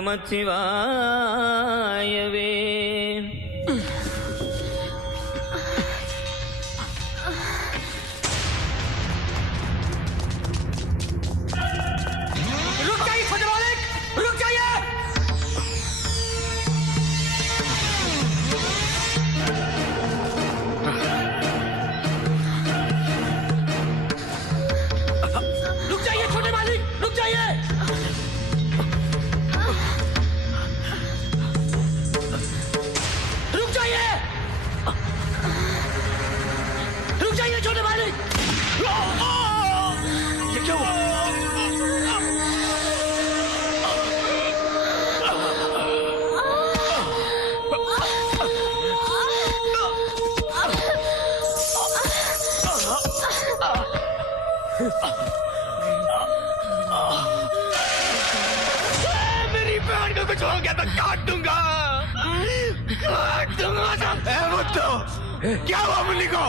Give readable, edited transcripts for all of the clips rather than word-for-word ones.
नमः शिवाय वे। रुक जाइए छोटे मालिक, रुक जाइए। रुक जाइए छोटे मालिक, रुक जाइए। रुक जाइए, रुक जाइए छोटे मालिक। ये क्या हुआ? मेरी बहन को कुछ हो गया तो काट दूंगा, काट दूंगा सब। क्या हुआ मुन्नी को?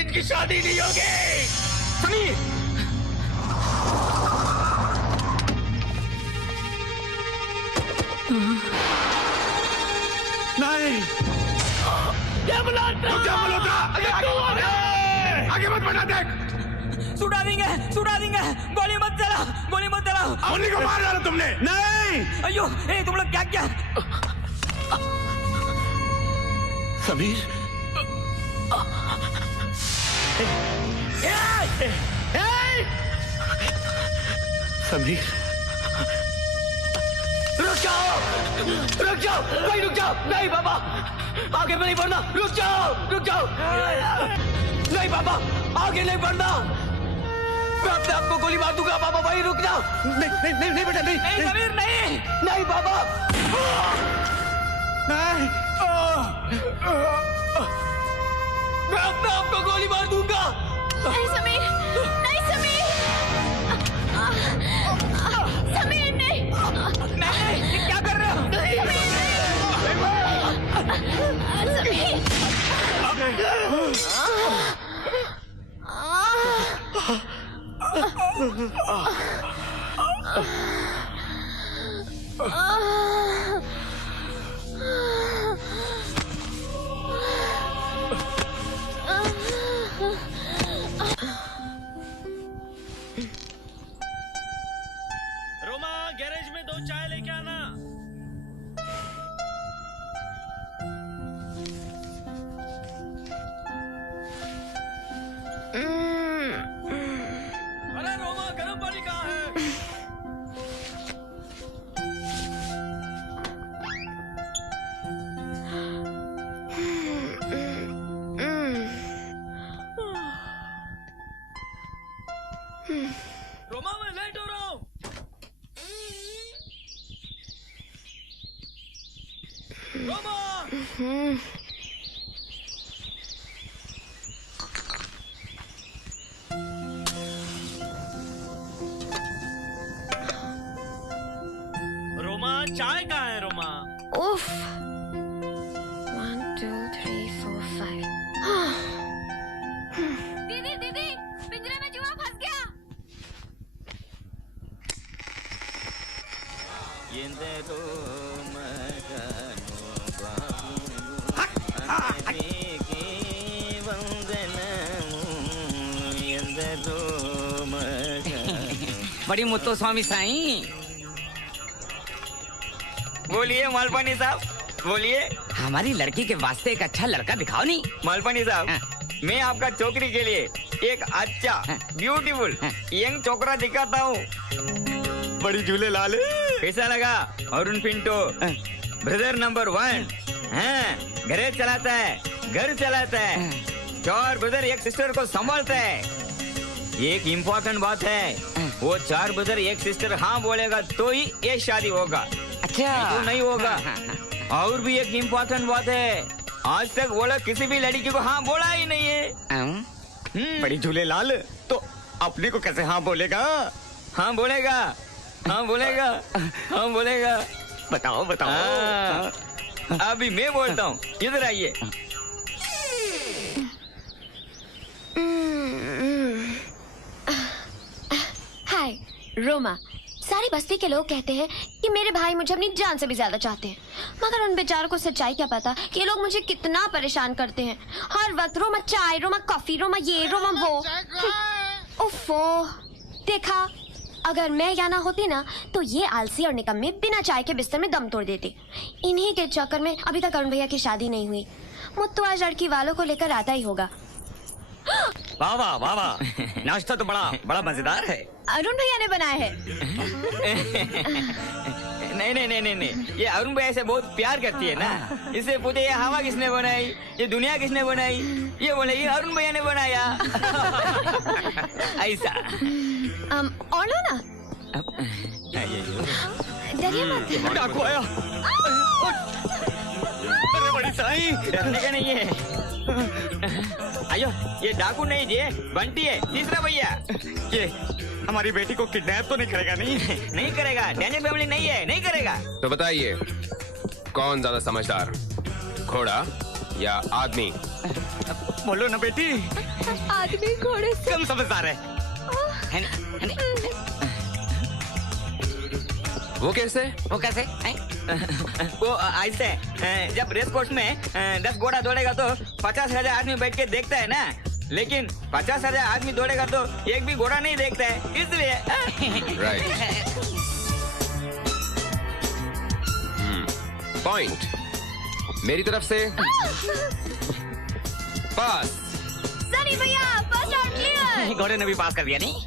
इनकी शादी नहीं होगी। समीर, नहीं, क्या मल्होत्रा, आगे मत बढ़ना, देख सुड़ा देंगे, सुड़ा देंगे। गोली मत चलाओ, गोली मत चलाओ। मुन्नी को मार डाला तुमने। नहीं, अयो, ए तुम लोग क्या क्या? समीर, समीर, रुक जाओ, रुक जाओ, भाई रुक जाओ। नहीं बाबा, आगे में नहीं बढ़ना, रुक जाओ, रुक जाओ। नहीं बाबा, आगे नहीं बढ़ना, मैं अपने आप को गोली मार दूंगा। बाबा भाई रुक जाओ। नहीं नहीं नहीं, नहीं बेटा, नहीं नहीं समीर, नहीं। नहीं बाबा, नहीं, मैं अपने आप को गोली मार दूंगा। नहीं समीर, नहीं समीर, समीर नहीं, नहीं, ये क्या कर रहे हो? समीर नहीं, रोमा, गैरेज में 2 चाय लेके आना। अरे रोमा, गर्म पानी कहाँ है? रोमा, मैं लेट हो रहा हूँ। रोमा, रोमा, चाय कहाँ है रोमा? उफ, 1 2 3 4 5। दीदी दीदी, पिंजरे में चूहा फंस गया। बड़ी मुत्तो स्वामी साईं। बोलिए मालपानी साहब, बोलिए। हमारी लड़की के वास्ते एक अच्छा लड़का दिखाओ नहीं। मालपानी साहब, हाँ। मैं आपका छोकरी के लिए एक अच्छा हाँ। ब्यूटीफुल हाँ। यंग छोकरा दिखाता हूँ। बड़ी झूले लाल। कैसा लगा? Arun Pinto, brother number 1। हाँ, घर चलाता है, घर चलाता है। 4 ब्रदर एक सिस्टर को संभालता है। एक इम्पोर्टेंट बात है, वो 4 ब्रदर एक सिस्टर हाँ बोलेगा तो ही ये शादी होगा, अच्छा तो नहीं होगा। हाँ, हाँ, और भी एक इम्पोर्टेंट बात है, आज तक वो लोग किसी भी लड़की को हाँ बोला ही नहीं है। हाँ। बड़ी झूले लाल, तो अपने को कैसे हाँ बोलेगा? हाँ बोलेगा, हाँ बोलेगा, हाँ बोलेगा। बताओ बताओ। हाँ। अभी मैं बोलता हूँ, इधर आइए। हाय रोमा, सारी बस्ती के लोग कहते हैं कि मेरे भाई मुझे अपनी जान से भी ज्यादा चाहते हैं, मगर उन बेचारों को सच्चाई क्या पता कि ये लोग मुझे कितना परेशान करते हैं। हर वक्त रोमा चाय, रोमा कॉफी, रोमा ये, रोमा वो। उफ़ो, देखा, अगर मैं यहाँ ना होती ना तो ये आलसी और निकम्मे बिना चाय के बिस्तर में दम तोड़ देते। इन्हीं के चक्कर में अभी तक अरुण भैया की शादी नहीं हुई। मुत्तू आज लड़की वालों को लेकर आता ही होगा। वाह वाह वाह वाह, नाश्ता तो बड़ा बड़ा मजेदार है। अरुण भैया ने बनाया है। नहीं नहीं नहीं नहीं नहीं, ये अरुण भैया से बहुत प्यार करती है ना, इससे पूछे ये हवा किसने बनाई, ये दुनिया किसने बनाई, ये बोले ये अरुण भैया ने बनाया। ऐसा और लो ना, डरिए मत। डाकू आया। अरे बड़ी साईं, डरने का नहीं है। आयो, ये डाकू नहीं ये बंटी है, तीसरा भैया। ये हमारी बेटी को किडनैप तो नहीं करेगा? नहीं नहीं करेगा, डेंजर फैमिली नहीं है, नहीं करेगा। तो बताइए, कौन ज्यादा समझदार, घोड़ा या आदमी? बोलो ना बेटी, आदमी घोड़े से कम समझदार है। है नहीं? वो कैसे? वो कैसे? वो ऐसे, जब रेस कोर्स में 10 घोड़ा दौड़ेगा तो 50,000 आदमी बैठ के देखता है ना, लेकिन 50,000 आदमी दौड़ेगा तो एक भी घोड़ा नहीं देखता है, इसलिए। राइट। पॉइंट मेरी तरफ से। पास। सनी भैया, फर्स्ट आउट क्लियर। घोड़े ने भी पास कर दिया नहीं?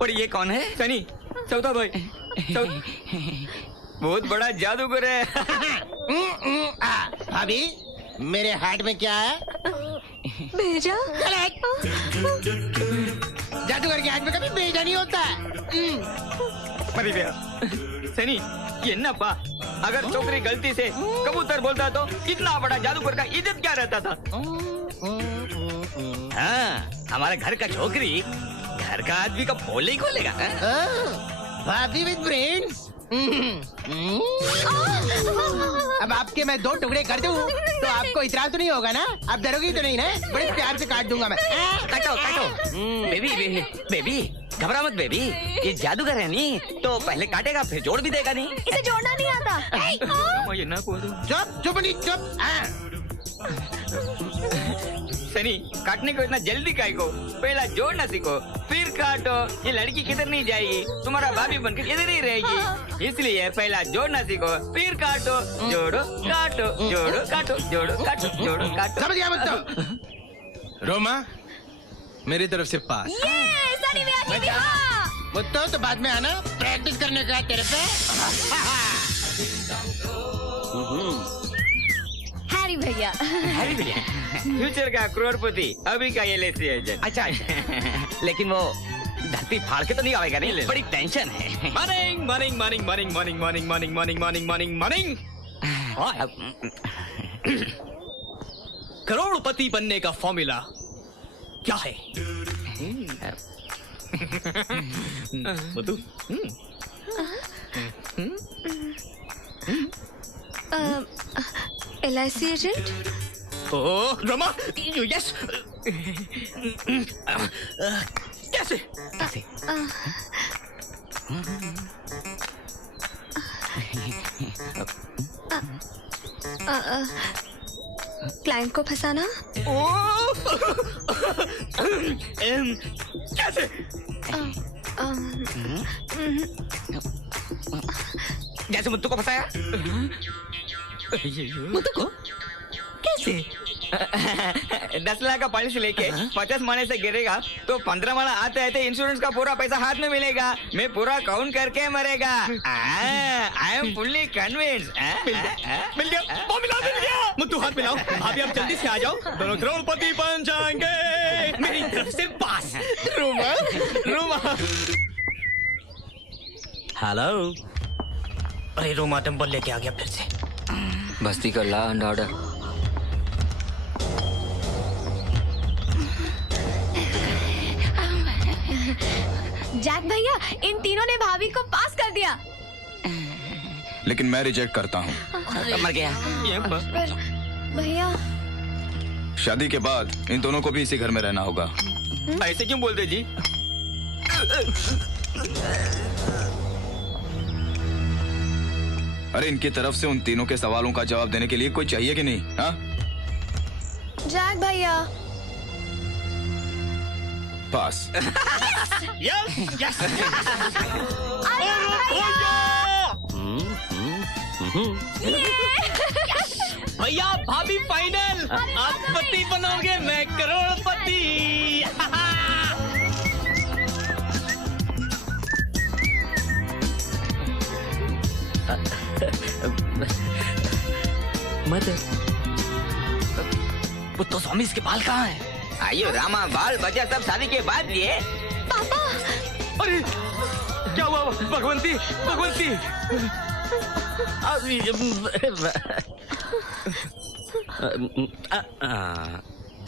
और ये कौन है? सनी, चौथा भाई। बहुत बड़ा जादूगर है। भाभी, मेरे हार्ट में क्या है? भेजा। जादूगर के हाथ में कभी भेजा नहीं होता। मरी गया। सनी, ये नपा, अगर छोकरी गलती से कबूतर बोलता तो इतना बड़ा जादूगर का इज्जत क्या रहता था? हाँ, हमारे घर का छोकरी घर का आदमी का पोल ही खोलेगा। भाभी विद ब्रेन्स। अब आपके मैं 2 टुकड़े कर दूं तो आपको इतराज तो नहीं होगा ना? आप डरोगी तो नहीं ना? बड़े प्यार से काट दूंगा मैं। काटो काटो। बेबी बेबी बेबी, घबरा मत बेबी, ये जादूगर है नहीं तो पहले काटेगा फिर जोड़ भी देगा नहीं। इसे जोड़ना नहीं आता। ये ना कूदो। चुप चुप नहीं चुप। सनी, काटने को इतना जल्दी काहे को? पहला जोड़ना सीखो, फिर काटो। ये लड़की किधर नहीं जाएगी, तुम्हारा भाभी बनकर इधर ही रहेगी। इसलिए पहला जोड़ना सीखो, फिर काटो। जोड़ो काटो, जोड़ो काटो, जोड़ो काटो, जोड़ो काटो। समझ गया मुत्तो? रोमा, मेरी तरफ से पास। ये सनी भैया की भी हाँ। मुत्तो तो बाद में आना, प्रैक्टिस करने का तेरे पे। हैरी भैया। अरे भैया, फ्यूचर का करोड़पति, अभी का एलआईसी एजेंट। अच्छा लेकिन वो धरती फाड़ के तो नहीं आएगा नहीं? बड़ी टेंशन है। Morning morning morning morning morning morning morning morning morning morning morning. करोड़पति बनने का फॉर्मूला क्या है? बतू। LIC agent. Oh Roma, yes. कैसे? कैसे? क्लाइंट को फंसाना। कैसे? जैसे मुत्तू को फंसाया। मुत्तू को कैसे? 10 लाख का पॉलिसी लेके 50 माले से गिरेगा तो 15 माला आते आते इंश्योरेंस का पूरा पैसा हाथ में मिलेगा। मैं पूरा काउंट करके मरेगा। I am fully convinced. मिल गया, वो मिल गया। मुत्तू हाथ मिलाओ। भाभी आप जल्दी से आ जाओ, दोनों करोड़पति बन जाएंगे। मेरी तरफ से पास। रोमा रोमा। हेलो। अरे रोमा डंबल लेके आ गया फिर से। बस्ती का लॉ एंड ऑर्डर। जैक भैया, इन तीनों ने भाभी को पास कर दिया। लेकिन मैं रिजेक्ट करता हूँ। मर गया। पर भैया शादी के बाद इन दोनों को भी इसी घर में रहना होगा। ऐसे क्यों बोलते जी? अरे इनकी तरफ से उन तीनों के सवालों का जवाब देने के लिए कोई चाहिए कि नहीं? हाँ जैक भैया पास। Yes yes. भैया भाभी फाइनल। आप पति बनोगे, मैं करोड़पति। पुत्तो स्वामी इसके बाल कहाँ है? आइयो रामा, बाल बचा सब शादी के बाद लिए। अरे क्या हुआ भगवंती? भगवंती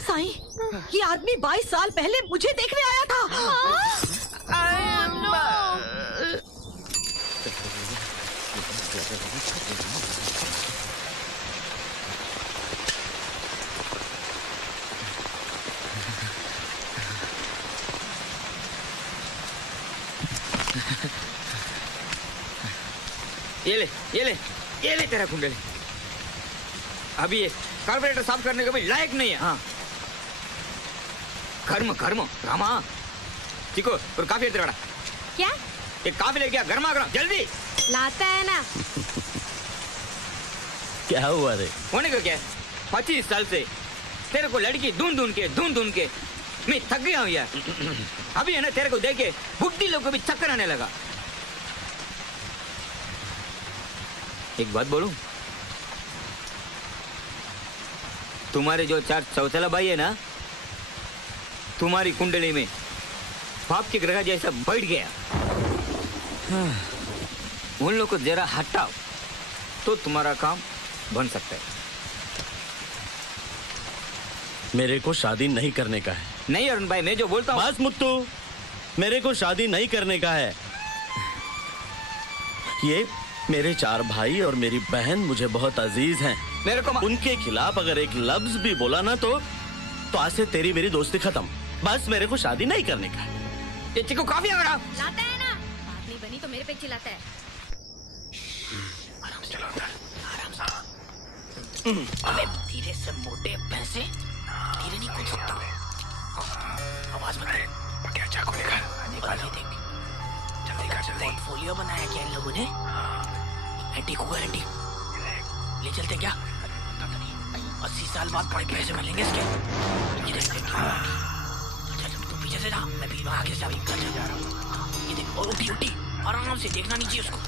साईं, ये आदमी 22 साल पहले मुझे देखने आया था। ये ले तेरा कुंडली। अभी ये कार्बोरेटर साफ करने का भी लायक नहीं है। हाँ कर्म कर्म रामा, चिको और काफी इधर बड़ा। क्या एक काफी लेके आ, गर्मा गर्म जल्दी। लाता है ना। क्या हुआ रे? होने को क्या 25 साल से तेरे को लड़की ढूंढ के मैं थक गया हूँ यार। अभी है ना तेरे को देख के बुढ़ी लोग को भी चक्कर आने लगा। एक बात बोलूं, तुम्हारे जो 4 चौथला भाई है ना, तुम्हारी कुंडली में पाप के ग्रह जैसा बैठ गया। उन लोग को जरा हटाओ तो तुम्हारा काम बन सकता है। मेरे को शादी नहीं करने का है। नहीं अरुण भाई, मैं जो बोलता हूँ। बस मुत्तू, मेरे को शादी नहीं करने का है। ये मेरे 4 भाई और मेरी बहन मुझे बहुत अजीज हैं। मेरे को उनके खिलाफ अगर एक लफ्ज भी बोला ना तो आज से तेरी मेरी दोस्ती खत्म। बस मेरे को शादी नहीं करने का है। ये चिको काफी आ रहा। लाता है ना। बात नहीं बनी तो मेरे पे चिल्लाता है। आराम से चलो अंदर, आराम से। अबे धीरे से मोटे पैसे, धीरे नहीं कूद सकता। आवाज मत कर। क्या चाकू निकाल देख। जल्दी कर जल्दी। पोर्टफोलियो बनाया क्या इन लोगों ने? एंटी को एंटी ले चलते क्या? 80 साल बाद बड़े पैसे मिलेंगे इसके। ये देख चल तू पीछे से जा, मैं भी आगे से जा रहा हूँ। ये देख उठी उठी, आराम से, देखना नहीं चाहिए उसको।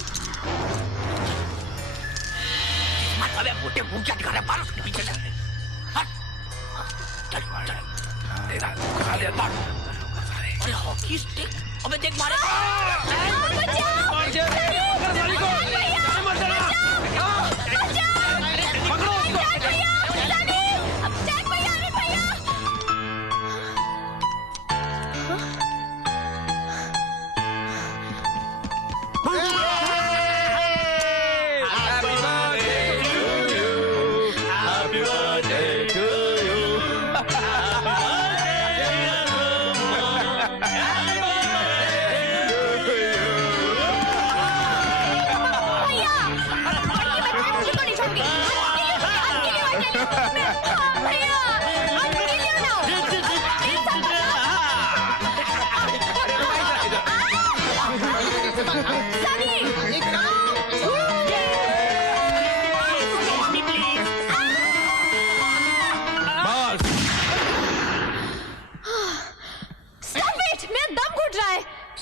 अबे मोटे मुंह क्या दिखा रहा है? बाल पीछे चल। चल अरे हॉकी स्टिक, अबे देख मारे।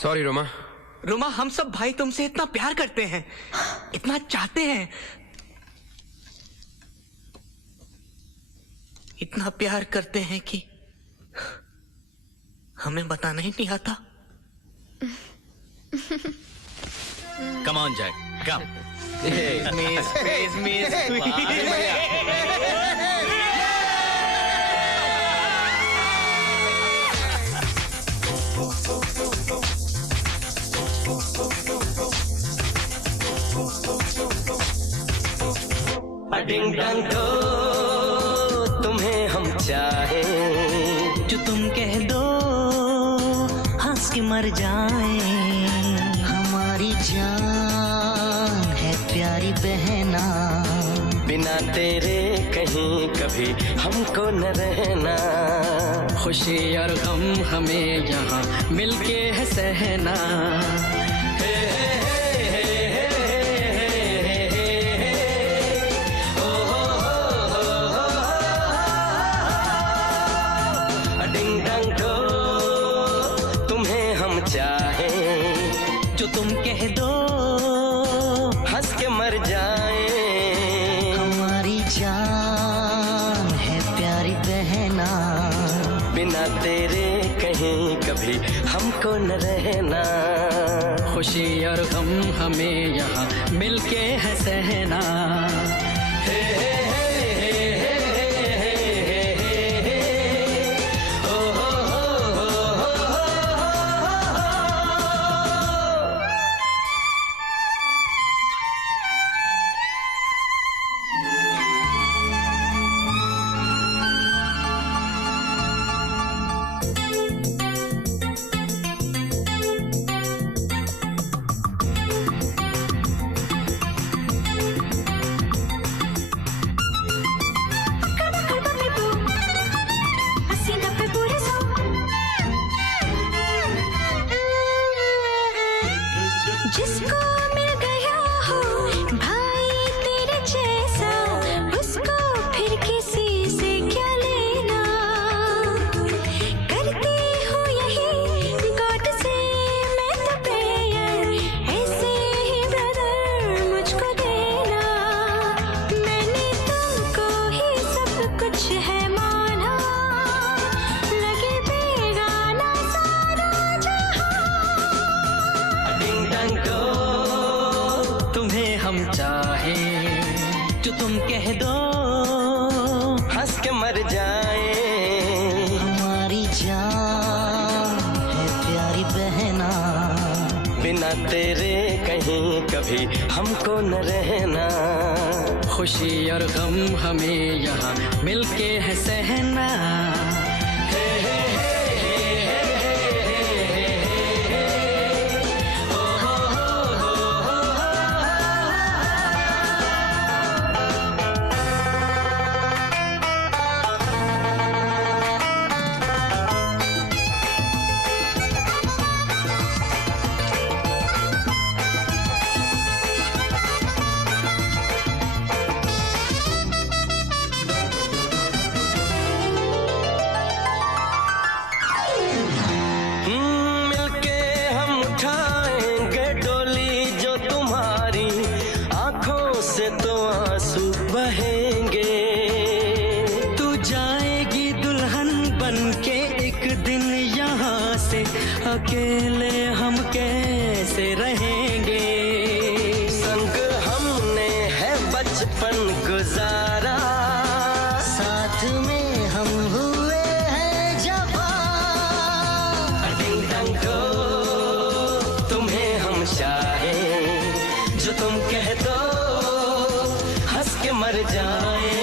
सॉरी रोमा। रोमा, हम सब भाई तुमसे इतना प्यार करते हैं, इतना चाहते हैं, इतना प्यार करते हैं कि हमें बताना ही नहीं आता। Come on, Jack. Come. डिंग डंग दो तुम्हें हम चाहे, जो तुम कह दो हंस के मर जाए। हमारी जान है प्यारी बहना, बिना तेरे कहीं कभी हमको न रहना। खुशी और गम हमें यहाँ मिलके है सहना। डिंग डंग दो तुम्हें हम चाहे, जो तुम कह दो हंस के मर जाए। हमारी जान है प्यारी बहना, बिना तेरे कहीं कभी हमको न रहना। खुशी और गम हमें यहाँ मिलके है सहना। जिसको मिल गया हो भाई तेरे जैसा, उसको फिर किसी से क्या लेना। करती हूँ यही गॉड से मैं तो प्रेयर, ऐसे ही ब्रदर मुझको देना। मैंने तुमको ही सब कुछ है माना, लगे बेगाना सारा जहां। डिंग डंग दो तुम्हें हम चाहे, जो तुम कह दो हंस के मर जाए। हमारी जान है प्यारी बहना, बिना तेरे कहीं कभी हमको न रहना। खुशी और गम हमें यहाँ मिलके है सहना। मिलके हम उठाएंगे डोली जो तुम्हारी आंखों से तो आंसू बहेंगे। तू जाएगी दुल्हन बन के एक दिन यहाँ से, अकेले हम कैसे रहेंगे। संग हमने है बचपन गुजारा, साथ में हम हुए हैं जवान। डिंग डंग दो तुम्हें हम चाहे, जो तुम कह दो हंस के मर जाए।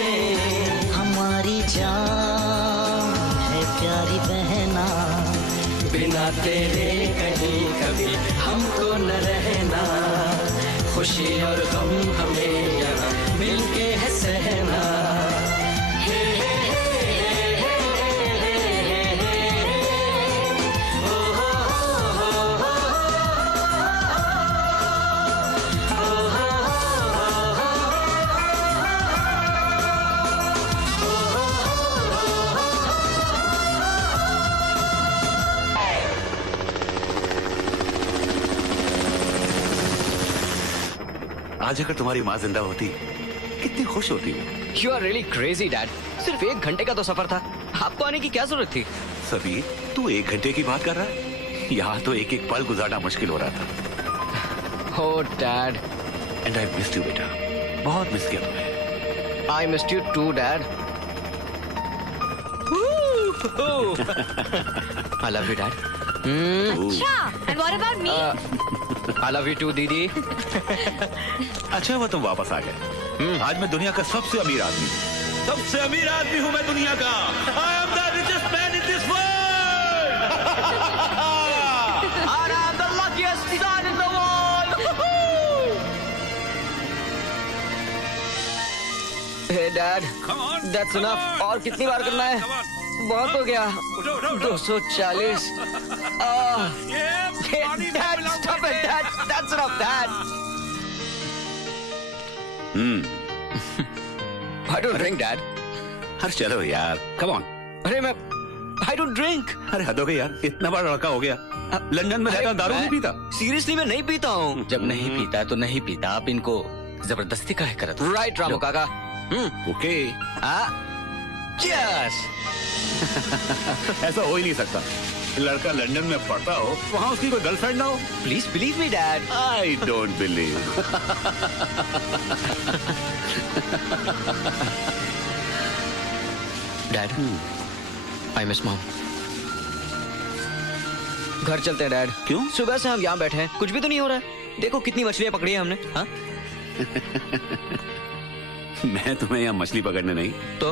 हमारी जान है प्यारी बहना, बिना तेरे कहीं कभी हमको न रहना। खुशी और गम हमें यहाँ मिलके है सहना। आज अगर तुम्हारी माँ जिंदा होती कितनी खुश होती वो। You are really crazy dad. सिर्फ 1 घंटे का तो सफर था, आपको आने की क्या जरूरत थी? सबीर, तू 1 घंटे की बात कर रहा है? यहाँ तो एक एक पल गुजारना मुश्किल हो रहा था। Oh dad, and I missed you बेटा, बहुत मिस किया तुम्हें। I missed you too dad. I love you dad. अच्छा, and what about me? I love you too दीदी। अच्छा हुआ तुम वापस आ गए। आज मैं दुनिया का सबसे अमीर आदमी हूँ। सबसे अमीर आदमी हूँ मैं दुनिया का। I am the richest man in this world. And I'm the luckiest son in the world. Hey dad, that's enough. और कितनी बार करना है? बहुत हो गया। 240। Dad, stop it, Dad. That's enough, Dad. I don't drink, Dad. अरे चलो यार, कम ऑन। अरे मैं I don't drink. अरे हद हो गई यार, इतना बड़ा लड़का हो गया, लंदन में रहता दारू नहीं पीता। सीरियसली मैं नहीं पीता हूँ। जब नहीं पीता तो नहीं पीता, आप इनको जबरदस्ती काहे करत? राइट रामू काका। ओके। Cheers. ऐसा हो ही नहीं सकता। लड़का लंदन में पढ़ता हो, वहाँ उसकी कोई गर्लफ्रेंड ना हो। Please believe me, Dad. I don't believe. Dad, I miss mom. घर चलते हैं डैड। क्यों? सुबह से हम यहाँ बैठे हैं, कुछ भी तो नहीं हो रहा है। देखो कितनी मछलियाँ पकड़ी है हमने। हाँ? मैं तुम्हें यहाँ मछली पकड़ने नहीं तो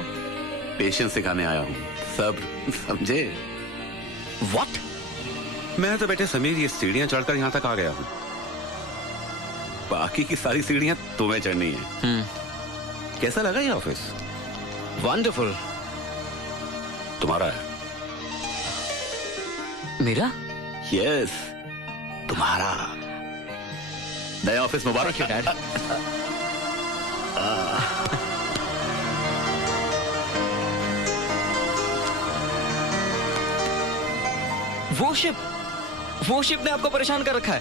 पेशेंस सिखाने आया हूँ। सब समझे? What? मैं तो बेटे समीर ये सीढ़ियाँ चढ़कर यहाँ तक आ गया हूँ। बाकी की सारी सीढ़ियाँ तुम्हें चढ़नी है। कैसा लगा ये ऑफिस? Wonderful. तुम्हारा है? मेरा? यस, तुम्हारा। नया ऑफिस मुबारक है डैड। वो शिप ने आपको परेशान कर रखा है।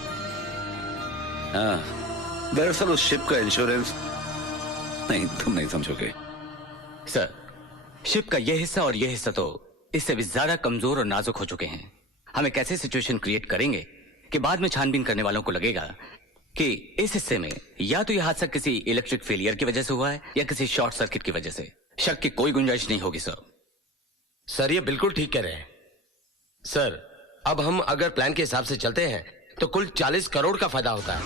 हाँ, दरअसल उस शिप का इंश्योरेंस नहीं, तुम नहीं समझोगे। सर, शिप का ये हिस्सा और ये हिस्सा तो इससे भी ज्यादा कमजोर और नाजुक हो चुके हैं। हम एक ऐसी सिचुएशन क्रिएट करेंगे कि बाद में छानबीन करने वालों को लगेगा कि इस हिस्से में या तो यह हादसा किसी इलेक्ट्रिक फेलियर की वजह से हुआ है या किसी शॉर्ट सर्किट की वजह से। शक की कोई गुंजाइश नहीं होगी सर। सर ये बिल्कुल ठीक कह रहे हैं। सर अब हम अगर प्लान के हिसाब से चलते हैं तो कुल 40 करोड़ का फायदा होता है,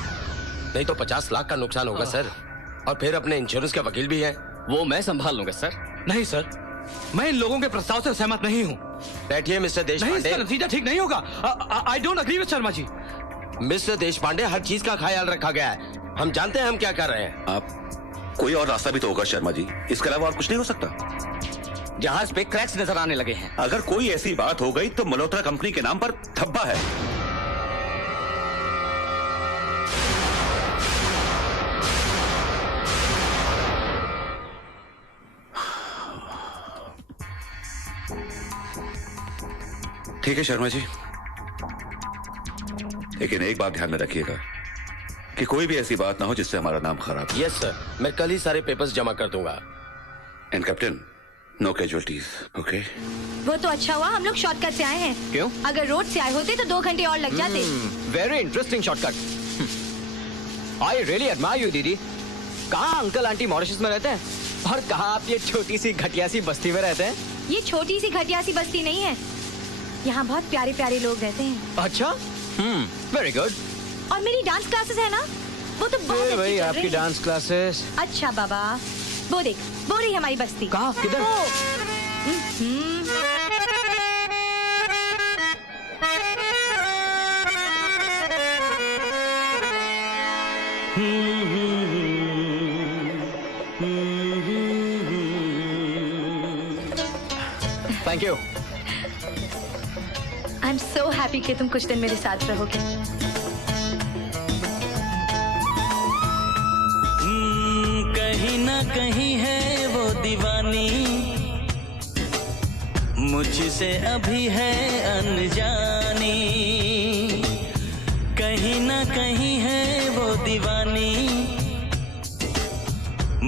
नहीं तो 50 लाख का नुकसान होगा सर। और फिर अपने इंश्योरेंस के वकील भी हैं। वो मैं संभाल लूंगा सर। नहीं सर, मैं इन लोगों के प्रस्ताव से सहमत नहीं हूँ। बैठिए मिस्टर नहीं, देशपांडे। इसका नतीजा ठीक नहीं होगा। I don't agree with Sharma ji. Mister Deshpande, हर चीज का ख्याल रखा गया है। हम जानते हैं हम क्या कर रहे हैं। आप कोई और रास्ता भी तो होगा शर्मा जी, इसके अलावा और कुछ नहीं हो सकता। जहाज पे क्रैक्स नजर आने लगे हैं। अगर कोई ऐसी बात हो गई तो मल्होत्रा कंपनी के नाम पर धब्बा है। ठीक है शर्मा जी, लेकिन एक बात ध्यान में रखिएगा कि कोई भी ऐसी बात ना हो जिससे हमारा नाम खराब हो। यस सर, मैं कल ही सारे पेपर्स जमा कर दूंगा। And captain, no casualties, okay? वो तो अच्छा हुआ हम लोग शॉर्टकट से आए हैं। क्यों? अगर रोड से आए होते तो 2 घंटे और लग जाते। Very interesting shortcut. I really admire you दीदी। कहाँ अंकल आंटी मॉरिशस में रहते हैं और कहाँ आप ये छोटी सी घटिया सी बस्ती में रहते हैं? ये छोटी सी घटिया सी बस्ती नहीं है, यहाँ बहुत प्यारे प्यारे लोग रहते हैं। अच्छा, वेरी गुड। और मेरी डांस क्लासेस है ना, वो तो बहुत अच्छी भाई चल आपकी रही है। Dance classes. अच्छा बाबा, वो देख, वो रही हमारी बस्ती। कहाँ? किधर? Thank you. I am so happy कि तुम कुछ दिन मेरे साथ रहोगे। कहीं ना कहीं है वो दीवानी, मुझसे अभी है अनजानी। कहीं ना कहीं है वो दीवानी,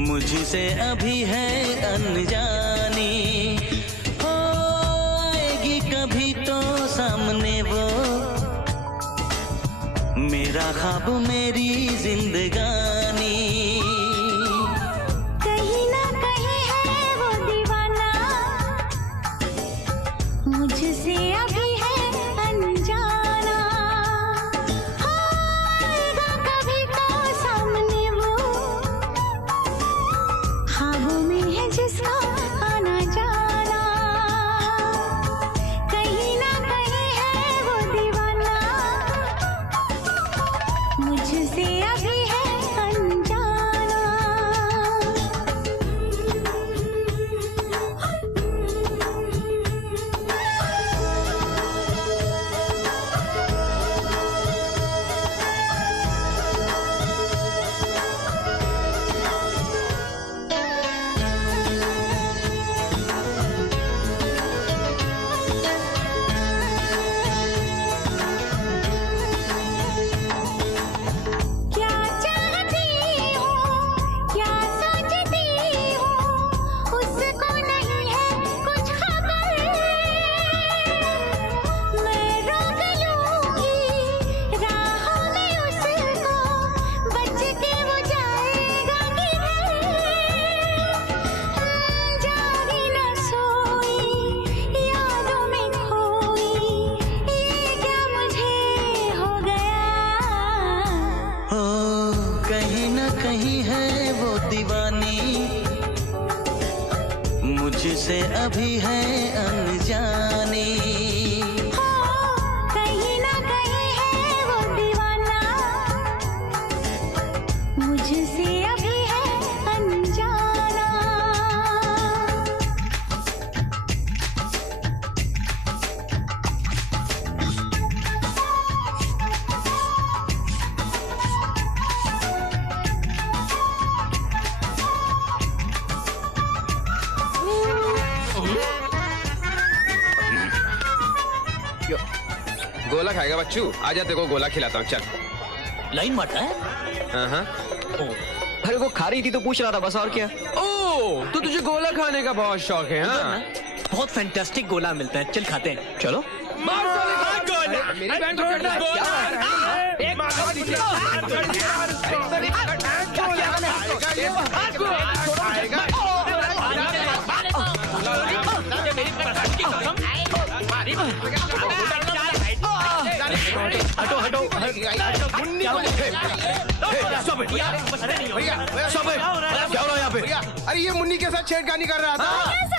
मुझसे अभी है अनजानी। हो आएगी कभी तो सामने वो, मेरा ख्वाब मेरी जिंदगानी। कहीं ना कहीं है वो दीवाना, मुझसे अभी है अनजाना। आएगा कभी तो सामने वो, कहीं है वो दीवानी, मुझसे अभी है अनजानी। कहीं ना कहीं है वो दीवाना, मुझसे अभी है अनजाना। गोला खाएगा बच्चू? आजा तेरे को गोला खिलाता हूँ, चल। लाइन मारता है? हाँ। अरे वो खा रही थी तो पूछ रहा था बस, और क्या। ओ, तो तुझे गोला खाने का बहुत शौक है? हाँ, बहुत फैंटास्टिक गोला मिलता है, चल खाते हैं। चलो। मेरी बहन को करना है। हटो हटो क्या हो रहा है यहाँ पे? अरे ये मुन्नी के साथ छेड़खानी कर रहा था।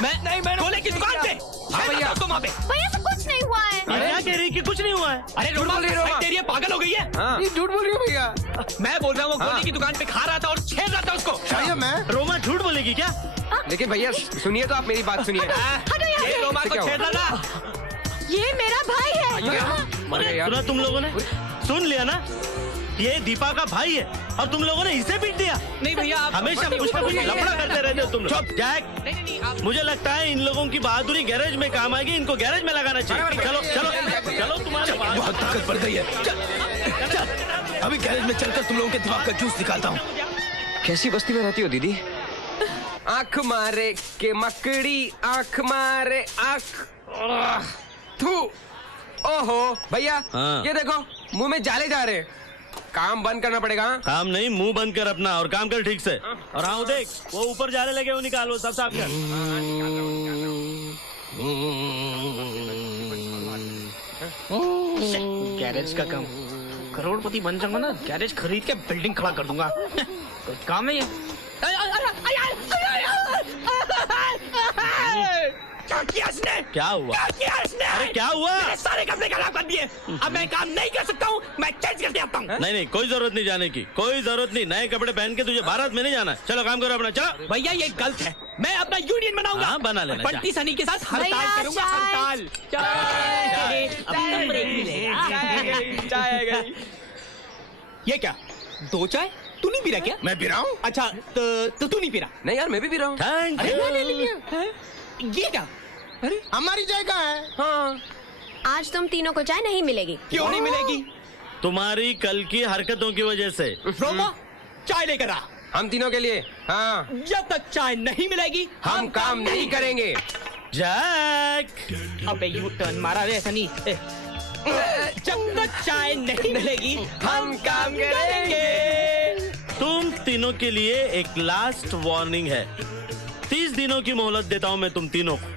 मैं गोले की दुकान पे। हाँ भैया, तुम वहाँ पे। भैया से कुछ नहीं हुआ है। क्या कह रही कि कुछ नहीं हुआ है? अरे रोमा, तेरी ये पागल हो गई है। ये झूठ बोल रही हो भैया। मैं बोल रहा हूँ, वो गोली की दुकान पे खा रहा था और छेड़ रहा था उसको। भैया मैं, रोमा झूठ बोलेगी क्या? लेकिन भैया सुनिए तो, आप मेरी बात सुनिए। ये रोमा को छेड़ रहा था। ये मेरा भाई है। मर गए यार। सुना तुम लोगों ने? सुन लिया ना? ये दीपा का भाई है और तुम लोगों ने इसे पीट दिया। नहीं भैया, आप हमेशा कुछ ना कुछ लफड़ा करते रहते हो तुम लोग। चुप जैक। नहीं, मुझे लगता है इन लोगों की बहादुरी गैरेज में काम आएगी, इनको गैरेज में लगाना चाहिए। चलो चलो चलो, तुम्हारे बहुत ताकत बढ़ गई है। चल, अभी गैरेज में चलकर तुम लोगों के दिमाग का जूस निकालता हूँ। कैसी बस्ती में रहती हो दीदी? आंख मारे के मकड़ी, आंख मारे आंख। थू। ओहो भैया, हाँ। ये देखो मुंह में जाले जा रहे हैं। काम बंद करना पड़ेगा। काम नहीं, मुंह बंद कर अपना और काम कर ठीक से। और हाँ देख, वो ऊपर जाने लगे, वो निकालो, सब साफ कर। गैरेज का काम। करोड़पति बन जाऊंगा ना, गैरेज खरीद के बिल्डिंग खड़ा कर दूंगा। कुछ काम नहीं है। क्या किया इसने? क्या हुआ? क्या किया इसने? अरे क्या हुआ? मेरे सारे कपड़े खराब कर दिए। अब मैं काम नहीं कर सकता हूँ, मैं चेंज करके आता हूँ। नहीं नहीं, कोई जरूरत नहीं जाने की, कोई जरूरत नहीं। नए कपड़े पहन के तुझे भारत में नहीं जाना। चलो काम करो अपना, चलो। भैया ये गलत है, मैं अपना यूनियन बनाऊंगा। हाँ, बना लेना। बंटी सनी के साथ हड़ताल भैया, करूंगा, चाय। हड़ताल। चाय। अब तो ब्रेक मिलेगा। चाय गई। ये क्या, 2 चाय? तू नहीं पी रहा क्या? मैं पी रहा हूँ। अच्छा तो तू नहीं पी रहा? नहीं यार, मैं भी पी रहा हूँ। थैंक अरे यू। ये क्या? अरे हमारी चाय कहाँ है? हाँ। आज तुम तीनों को चाय नहीं मिलेगी। क्यों नहीं मिलेगी? तुम्हारी कल की हरकतों की वजह से। रोमा, चाय लेकर आ। हम तीनों के लिए। हाँ। जब तक चाय नहीं मिलेगी हम काम नहीं करेंगे। जैक। अबे यू टर्न मारा रे, ऐसा नहीं। जब तक चाय नहीं मिलेगी हम काम करेंगे। तुम तीनों के लिए एक लास्ट वार्निंग है। 30 दिनों की मोहलत देता हूं मैं तुम तीनों को।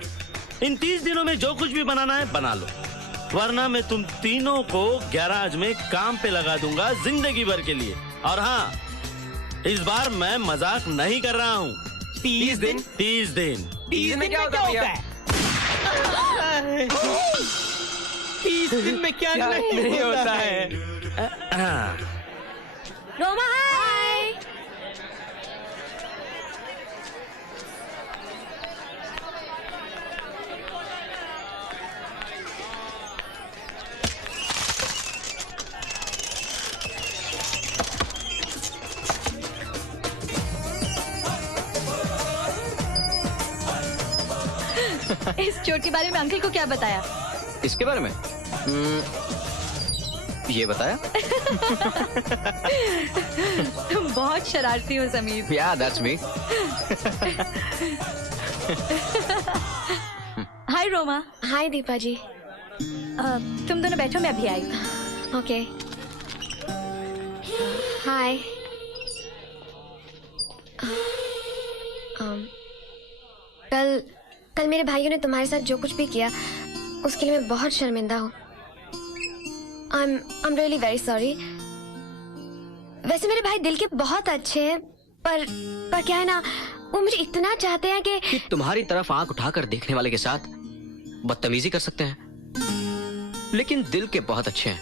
इन 30 दिनों में जो कुछ भी बनाना है बना लो, वरना मैं तुम तीनों को गैराज में काम पे लगा दूंगा जिंदगी भर के लिए। और हाँ, इस बार मैं मजाक नहीं कर रहा हूँ। 30 दिन? 30 दिन। 30 दिन में क्या होता है? 30 दिन में क्या नहीं होता है? रोमा हाय। इस चोट के बारे में अंकल को क्या बताया? इसके बारे में ये बताया। तुम बहुत शरारती हो समीर। Yeah, that's me. हाय रोमा। हाय दीपा जी। तुम दोनों बैठो, मैं अभी आई। ओके। हाय। कल मेरे भाइयों ने तुम्हारे साथ जो कुछ भी किया उसके लिए मैं बहुत शर्मिंदा हूँ। I'm really very sorry। वैसे मेरे भाई दिल के बहुत अच्छे हैं, पर क्या है ना, वो मुझे इतना चाहते हैं कि तुम्हारी तरफ आंख उठाकर देखने वाले के साथ बदतमीजी कर सकते हैं, लेकिन दिल के बहुत अच्छे हैं।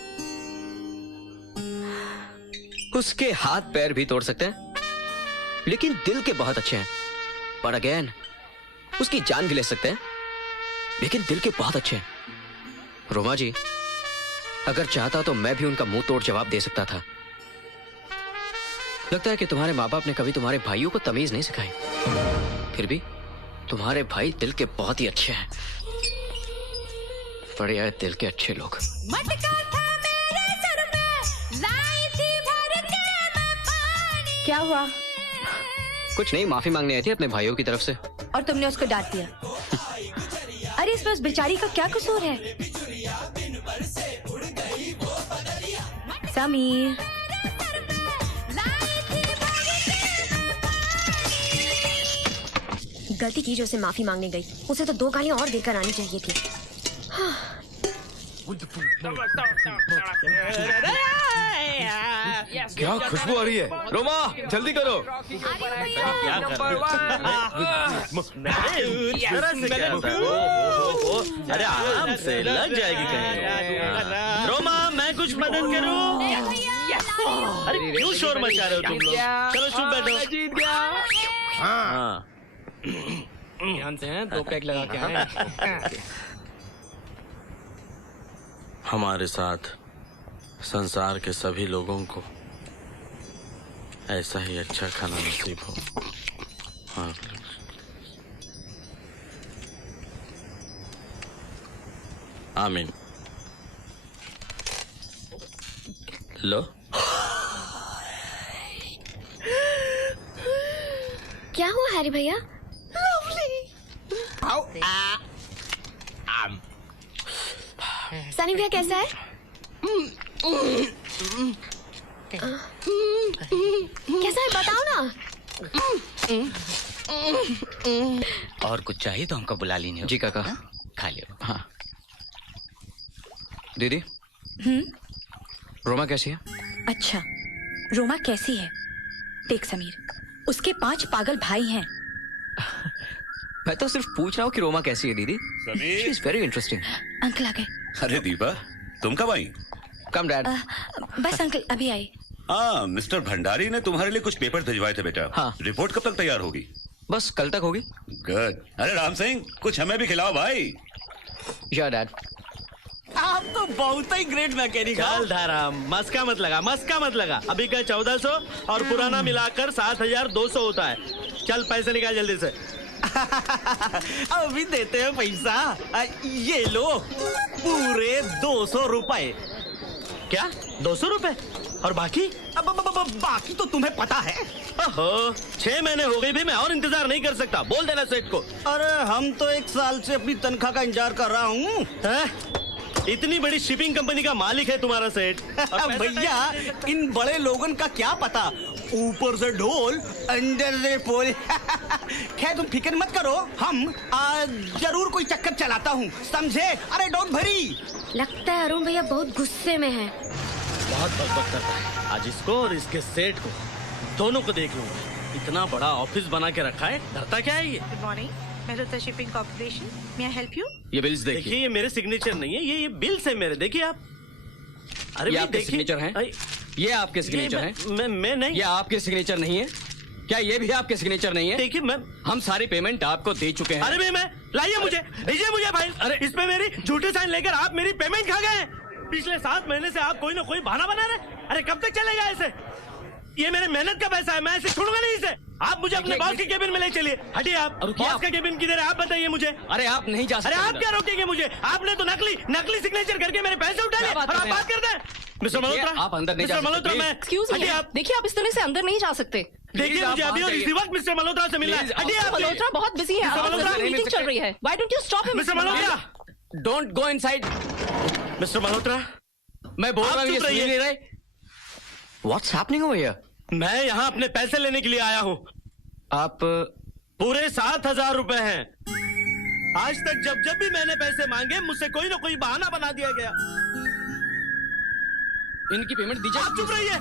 उसके हाथ पैर भी तोड़ सकते हैं, लेकिन दिल के बहुत अच्छे हैं। पर अगेन, उसकी जान भी ले सकते हैं, लेकिन दिल के बहुत अच्छे हैं। रोमा जी, अगर चाहता तो मैं भी उनका मुंह तोड़ जवाब दे सकता था। लगता है कि तुम्हारे माँ बाप ने कभी तुम्हारे भाइयों को तमीज नहीं सिखाई, फिर भी तुम्हारे भाई दिल के बहुत ही अच्छे हैं। बड़े आए दिल के अच्छे लोग। क्या हुआ? कुछ नहीं, माफी मांगने आई थी अपने भाइयों की तरफ से। और तुमने उसको डांट दिया? अरे इसमें उस बेचारी का क्या कसूर है? समीर, गलती की जो उसे माफी मांगने गई, उसे तो 2 गालियां और देकर आनी चाहिए थी। क्या खुशबू आ रही है? रोमा जल्दी करो। अरे आराम से, लग जाएगी कहीं। रोमा, मैं कुछ मदद करूं? अरे क्यों शोर मचा रहे हो तुम लोग? चलो चुप बैठो। जीत गया। हाँ, ध्यान से हैं, 2 पैक लगा के आए। हमारे साथ संसार के सभी लोगों को ऐसा ही अच्छा खाना नसीब हो। हाँ। आमीन। लो। क्या हुआ हैरी भैया? सनी भैया कैसा है? कैसा है बताओ ना। और कुछ चाहिए तो हमको बुला लीजिए। जी काका। खा लियो। हाँ दीदी। रोमा कैसी है? अच्छा, रोमा कैसी है? देख समीर, उसके 5 पागल भाई हैं। मैं तो सिर्फ पूछ रहा हूँ कि रोमा कैसी है दीदी। She is very interesting. Uncle आ गए। अरे दीपा, तुम कब आई? कम डैड। बस अंकल अभी आई। हाँ, मिस्टर भंडारी ने तुम्हारे लिए कुछ पेपर भिजवाए थे बेटा। हाँ। रिपोर्ट कब तक तैयार होगी? बस कल तक होगी। गुड। अरे राम सिंह, कुछ हमें भी खिलाओ भाई। या डैड। आप तो बहुत ही ग्रेट मैकेनिक हो। चल धाराम, मस्का मत लगा, मस्का मत लगा। अभी का 1400 और पुराना मिलाकर 7200 होता है। चल पैसे निकाल जल्दी से। अभी देते हैं पैसा। ये लो, पूरे 200 रुपए। क्या 200 रुपए? और बाकी? बाकी तो तुम्हें पता है। ओहो, 6 महीने हो गए भी, मैं और इंतजार नहीं कर सकता। बोल देना सेठ को। अरे हम तो 1 साल से अपनी तनख्वाह का इंतजार कर रहा हूँ। इतनी बड़ी शिपिंग कंपनी का मालिक है तुम्हारा सेठ। भैया, इन बड़े लोगन का क्या पता, ऊपर से ढोल अंदर से पोल। खैर तुम फिक्र मत करो, हम जरूर कोई चक्कर चलाता हूँ, समझे? अरे डोंट वरी। लगता है अरुण भैया बहुत गुस्से में हैं। बहुत बकबक करता है। आज इसको और इसके सेठ को, दोनों को देख लूंगा। इतना बड़ा ऑफिस बना के रखा है, डरता क्या है ये? Good morning, Mehta shipping corporation, may I help you? ये बिल्स देखिए, ये मेरे सिग्नेचर नहीं है, ये बिल्स है मेरे। देखिए आप। अरे ये आपके सिग्नेचर हैं? ये आपके सिग्नेचर हैं? मैं नहीं। ये आपके सिग्नेचर नहीं है? क्या ये भी आपके सिग्नेचर नहीं है? देखिए मैं, हम सारी पेमेंट आपको दे चुके हैं। अरे भाई, मैं लाइए मुझे, दीजिए मुझे फाइल। अरे इसमें मेरी झूठे साइन लेकर आप मेरी पेमेंट खा गए। पिछले 7 महीने से आप कोई ना कोई बहाना बना रहे। अरे कब तक चलेगा ऐसे? ये मेरे मेहनत का पैसा है, मैं ऐसे छोड़ूंगा नहीं इसे। आप मुझे अपने बॉस के केबिन में ले चलिए। हटिए आप। बॉस का केबिन किधर है आप बताइए मुझे। अरे आप नहीं जा सकते। अरे आप क्या रोकेंगे मुझे? आपने तो नकली सिग्नेचर करके मेरे पैसे उठा लिए और आप बात करते हैं। मिस्टर मल्होत्रा, आप अंदर नहीं जा सकते। मल्होत्रा, मैं हटिए आप। देखिए, आप इस तरह से अंदर नहीं जा सकते। देखिए मुझे अभी और इसी वक्त मिस्टर मल्होत्रा से मिलना है। हटिए आप। मल्होत्रा बहुत बिजी है, मीटिंग चल रही है। Why don't you stop him? Mister Malhotra, don't go inside. Mister Malhotra, मैं बोल रहा हूँ, ये सुन नहीं रहे। What's happening over here? मैं यहाँ अपने पैसे लेने के लिए आया हूँ। आप पूरे 7000 रुपए हैं। आज तक जब भी मैंने पैसे मांगे, मुझसे कोई ना कोई बहाना बना दिया गया। इनकी पेमेंट दीजिए। आप चुप रहिए।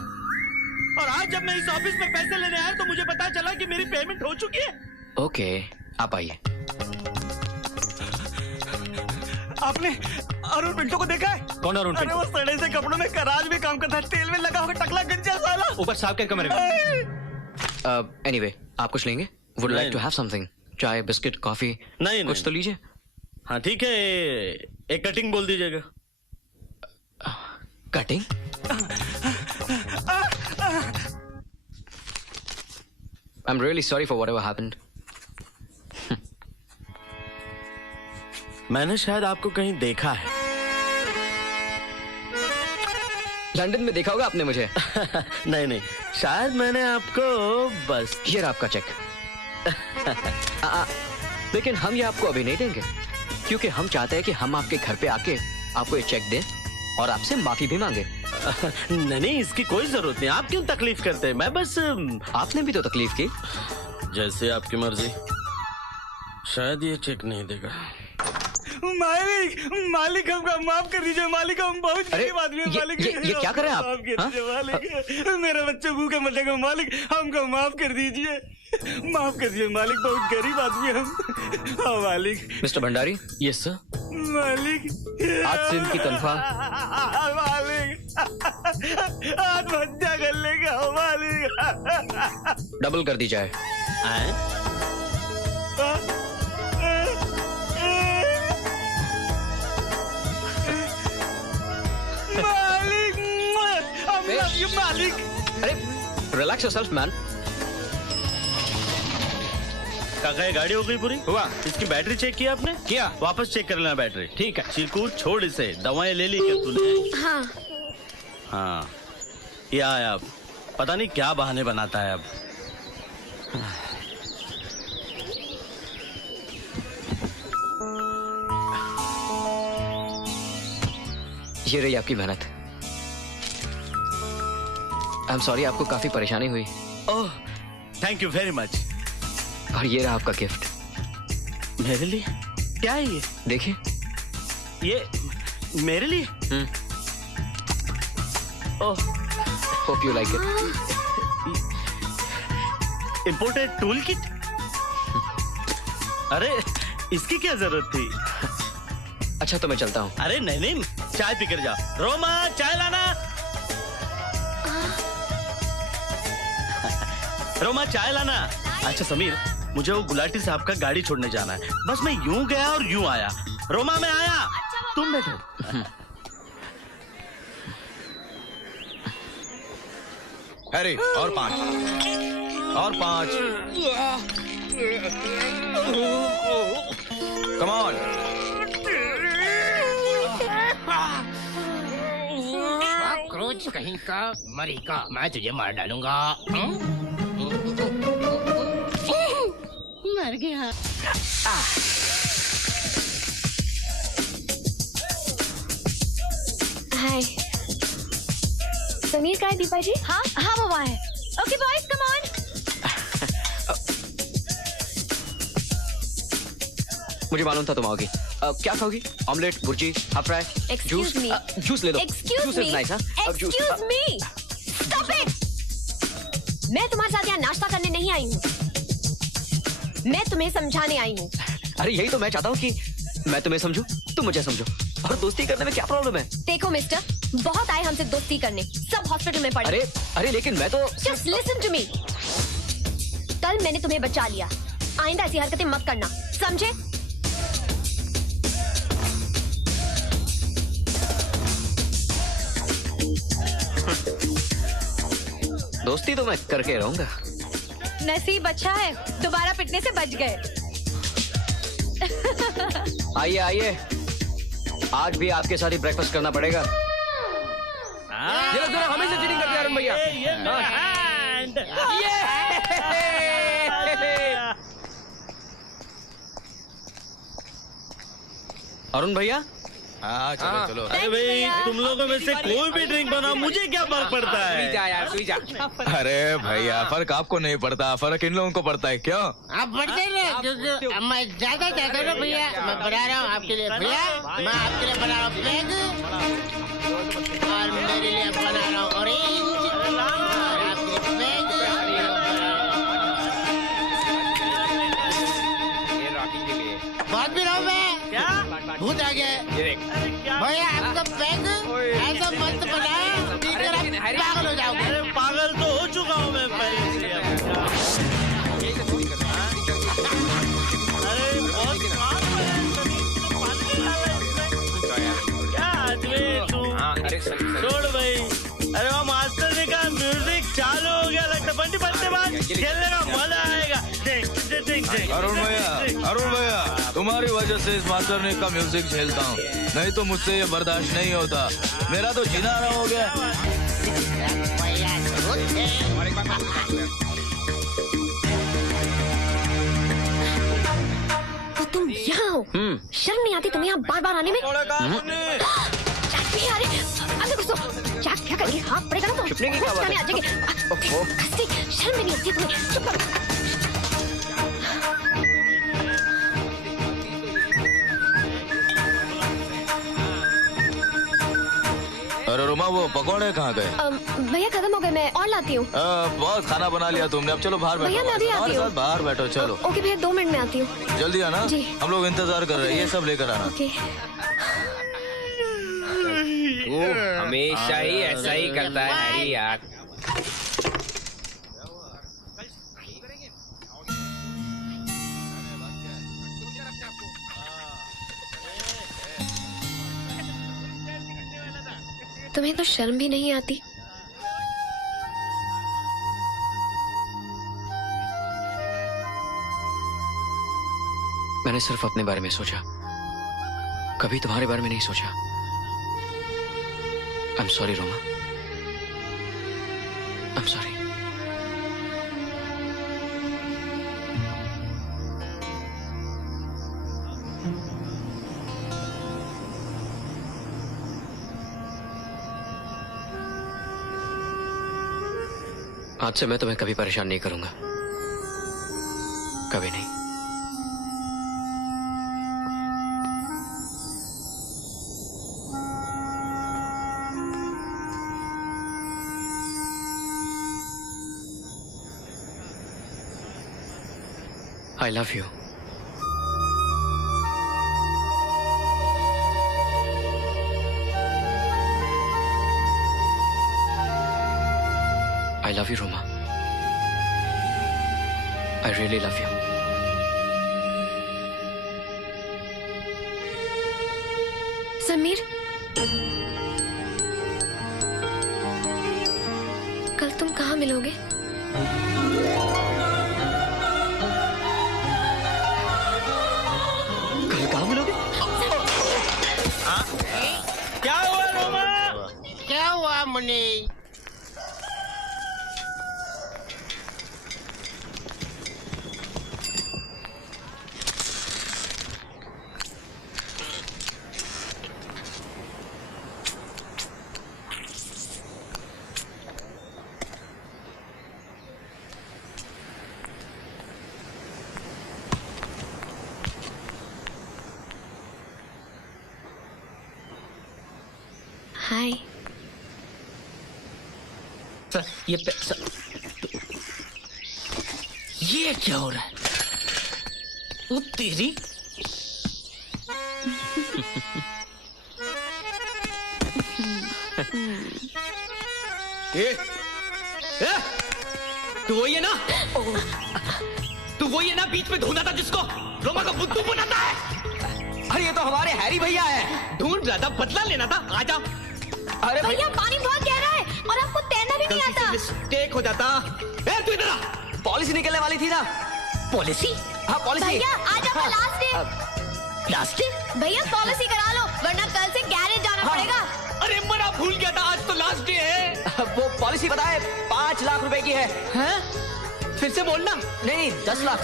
और आज जब मैं इस ऑफिस में पैसे लेने आया तो मुझे पता चला कि मेरी पेमेंट हो चुकी है। ओके, आप आइए। आपने अरुण पिंटो को देखा है? कौन अरुण अरे पिंटो? वो सड़े से कपड़ों में गराज में काम करता है, तेल में लगा होगा, टकला गंजा साला। ऊपर साहब के कमरे में। एनीवे, आप कुछ लेंगे? Would like to have something? चाय, बिस्किट, कॉफी? नहीं, कुछ तो लीजिए। हाँ ठीक है, एक कटिंग बोल दीजिएगा। Cutting? I'm really sorry for whatever happened. मैंने शायद आपको कहीं देखा है। लंदन में देखा होगा आपने मुझे। नहीं, शायद मैंने आपको बस। ये रहा आपका चेक। लेकिन हम ये आपको अभी नहीं देंगे, क्योंकि हम चाहते हैं कि हम आपके घर पे आके आपको ये चेक दें और आपसे माफी भी मांगे। नहीं, इसकी कोई जरूरत नहीं। आप क्यों तकलीफ करते हैं? मैं बस। आपने भी तो तकलीफ की। जैसे आपकी मर्जी। शायद ये चेक नहीं देगा। मालिक हमको माफ कर दीजिए मालिक, हम बहुत गरीब आदमी हैं मालिक। ये क्या कर रहे हैं आप? माफ कर दीजिए मालिक, मेरे बच्चे भूखे मरेगा मालिक, हमको माफ कर दीजिए, माफ कर दीजिए मालिक, बहुत गरीब आदमी हम। हाँ मालिक। मिस्टर भंडारी। Yes sir. मालिक, आज से इनकी तनख्वाह। मालिक, आत्महत्या कर लेगा मालिक। डबल कर दी जाए। मालिक, अरे रिलैक्स योरसेल्फ मैन। काका, ये गाड़ी हो गई पूरी? हुआ। इसकी बैटरी चेक किया आपने? किया। वापस चेक कर लेना बैटरी। ठीक है। चीकू, छोड़ इसे। दवाएं ले ली क्या तूने? हाँ। ये आया अब। पता नहीं क्या बहाने बनाता है अब। ये रही आपकी मेहनत। आई एम सॉरी, आपको काफी परेशानी हुई। ओह, थैंक यू वेरी मच। और ये रहा आपका गिफ्ट। मेरे लिए? क्या है ये? देखिए। ये मेरे लिए? Oh, hope you like it. Imported tool kit? अरे इसकी क्या जरूरत थी? अच्छा तो मैं चलता हूँ। अरे नहीं, चाय पी कर जा। रोमा, चाय लाना। रोमा, चाय लाना। अच्छा समीर, मुझे वो गुलाटी साहब का गाड़ी छोड़ने जाना है। बस मैं यूं गया और यूं आया। रोमा, मैं आया। तुम बैठो। अरे और 5 और 5। Come on. क्रोच कहीं का मरी का, मैं तुझे मार डालूंगा। मर गया। हाय समीर, का है दीपा जी? हाँ वो वहाँ है। Okay boys, come on. मुझे मालूम था तुम आओगी। क्या खाओगी? ऑमलेट, भुर्जी, half fry, Excuse me. Juice ले लो। Excuse juice me. Is nice. Excuse me. Stop it. मैं तुम्हारे साथ यहाँ नाश्ता करने नहीं आई हूँ, मैं तुम्हें समझाने आई हूँ। अरे यही तो मैं चाहता हूँ कि मैं तुम्हें समझूं, तुम मुझे समझो, और दोस्ती करने में क्या प्रॉब्लम है? देखो मिस्टर, बहुत आए हमसे दोस्ती करने, सब हॉस्पिटल में पड़े। अरे लेकिन मैं तो। Just listen to me. कल मैंने तुम्हें बचा लिया, आइंदा ऐसी हरकतें मत करना, समझे? दोस्ती तो मैं करके रहूंगा। नसीब अच्छा है, दोबारा पिटने से बच गए। आइए, आज भी आपके साथ ही ब्रेकफास्ट करना पड़ेगा। ये लोग दोनों हमेशा चीटिंग करते हैं अरुण भैया। अरुण भैया। हाँ चलो। अरे भाई, तुम लोगों में से कोई भी ड्रिंक बनाओ, मुझे क्या फर्क पड़ता है? तू ही जा। अरे भैया, फर्क आपको नहीं पड़ता, फर्क इन लोगों को पड़ता है। क्यों? आप बढ़ते रहे, क्योंकि मैं ज्यादा चाहता हूँ भैया। मैं बना रहा हूँ आपके लिए भैया, मैं आपके लिए बना रहा हूँ ब्लैक, और मेरे लिए बना रहा हूँ ऑरेंज, और आपके बहुत भी रहो मैं क्या भूत आ गया भैया आपका पैग ऐसा मस्त बनाया पीकर आप पागल हो जाओगे। अरे पागल तो हो चुका हूँ मैं पहले से। अरे बहुत काम है, पानी डाला इसमें। क्या आदमी तू? छोड़ भाई। अरे वो मास्टर जी का म्यूजिक चालू हो गया लगता। बंटी बनते बाद खेलने का मजा आएगा। देख देख देख देख। अरुण भैया तुम्हारी वजह से इस मास्टर ने का म्यूजिक झेलता हूँ, नहीं तो मुझसे ये बर्दाश्त नहीं होता। मेरा तो जीना आराम हो गया। तो तुम यहाँ हो? शर्म नहीं आती तुम्हें यहाँ बार बार आने में? नहीं आ रहे। अंदर घुसो। क्या करेंगे? हाथ पड़ेगा ना तो आ जाएंगे। शर्म भी नहीं आती तुम्हें? चुप करो। अरे रोमा वो पकौड़े कहाँ गए? भैया खत्म हो गए, मैं और लाती हूँ। बहुत खाना बना लिया तुमने, अब चलो बाहर बैठो। भैया मैं भी आती हूँ। बाहर बैठो चलो। ओके भैया 2 मिनट में आती हूँ। जल्दी आना जी। हम लोग इंतजार कर रहे हैं, ये सब लेकर आना। ओके। वो हमेशा ही ऐसा ही करता है हैरी यार। तुम्हें तो शर्म भी नहीं आती? मैंने सिर्फ अपने बारे में सोचा, कभी तुम्हारे बारे में नहीं सोचा। I'm sorry Roma, I'm sorry। आज से मैं तुम्हें कभी परेशान नहीं करूंगा, कभी नहीं। I love you। I love you, Roma। I really love you। Sameer, कल तुम कहाँ मिलोगे? कल कहाँ मिलोगे? क्या हुआ रोमा? क्या हुआ मुन्नी? हाय। ये ये क्या हो रहा है? वो तेरी तू वही है ना? तू वही है ना बीच में ढूंढा था जिसको रोमा का बुद्धू बनाता है? अरे ये तो हमारे हैरी भैया है। ढूंढ रहा था, बदला लेना था। आजा। अरे भैया पानी बहुत गहरा है और आपको तैरना भी नहीं आता। मिस्टेक हो जाता। तू इधर आ। पॉलिसी निकलने वाली थी ना? पॉलिसी? हाँ पॉलिसी। भैया आज आपका लास्ट डे। Last day? भैया पॉलिसी करा लो वरना कल से गैरेज जाना पड़ेगा। अरे मरा भूल गया था, आज तो लास्ट डे है। वो पॉलिसी बताए 5 लाख रुपए की है। हैं? फिर से बोलना। नहीं 10 लाख।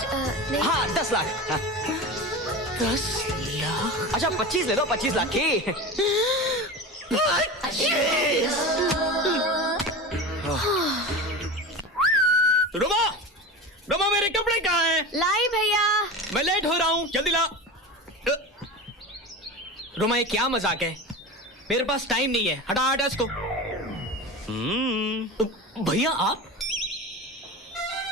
हाँ 10 लाख। 10 लाख? अच्छा 25 ले लो, 25 लाख की। रुमा, रुमा मेरे कपड़े कहाँ हैं? लाई भैया। मैं लेट हो रहा हूँ, जल्दी ला। रुमा ये क्या मजाक है? मेरे पास टाइम नहीं है, हटा हटा इसको। भैया आप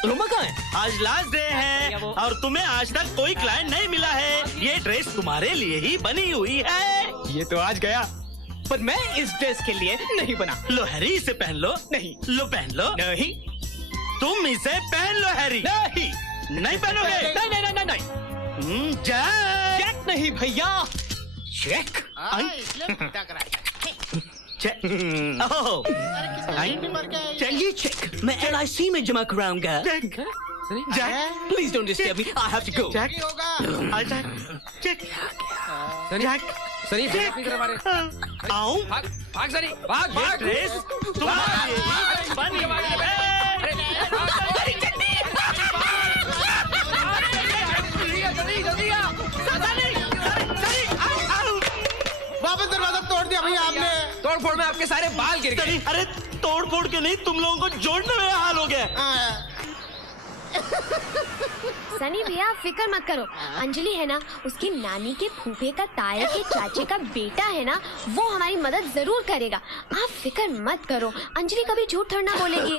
रोमा कहाँ है? आज लास्ट डे है और तुम्हें आज तक कोई क्लाइंट नहीं मिला है। ये ड्रेस तुम्हारे लिए ही बनी हुई है। ये तो आज गया, पर मैं इस ड्रेस के लिए नहीं बना। लो हैरी, इसे पहन लो। नहीं। लो पहन लो। नहीं। तुम इसे पहन लो हैरी। नहीं। नहीं पहनोगे? नहीं नहीं नहीं नहीं। जैक। चेक नहीं भैया, चेक। चलिए चेक मैं LIC में जमा कराऊंगा। Jack, please don't disturb me, I have to go. Jack, Jack, Jack, Sunny अपनी तरफ आ रहे। आऊं? भाग सनी, भाग भाग। ड्रेस तुम्हारे लिए ही बनी हुई है। वापस दरवाजा तोड़ दिया भैया आपने। तोड़ फोड़ में आपके सारे बाल गिर गए। अरे तोड़ फोड़ के नहीं, तुम लोगों को जोड़ने में हाल हो गया। सनी भैया फिक्र मत करो, अंजलि है ना, उसकी नानी के फूफे का ताए के चाचे का बेटा है ना, वो हमारी मदद जरूर करेगा। आप फिक्र मत करो, अंजलि कभी झूठ थोड़ा ना बोलेगी।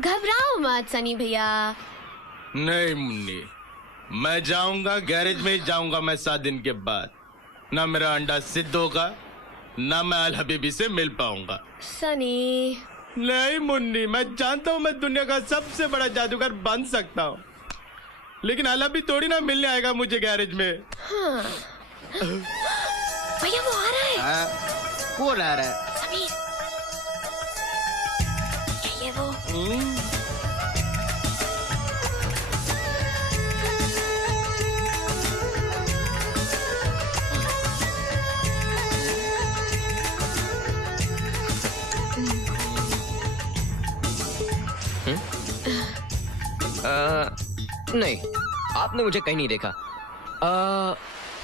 घबराओ मत सनी भैया। नहीं मुन्नी, मैं जाऊंगा, गैरेज में ही जाऊंगा मैं 7 दिन के बाद। ना मेरा अंडा सिद्ध होगा, ना मैं अल हबीबी से मिल पाऊंगा। सनी। नहीं मुन्नी, मैं जानता हूँ मैं दुनिया का सबसे बड़ा जादूगर बन सकता हूँ, लेकिन अल हबीबी थोड़ी ना मिलने आएगा मुझे गैरेज में। हाँ। भैया वो आ रहा है। कौन आ रहा है? समीर। ये वो। नहीं, आपने मुझे कहीं नहीं देखा।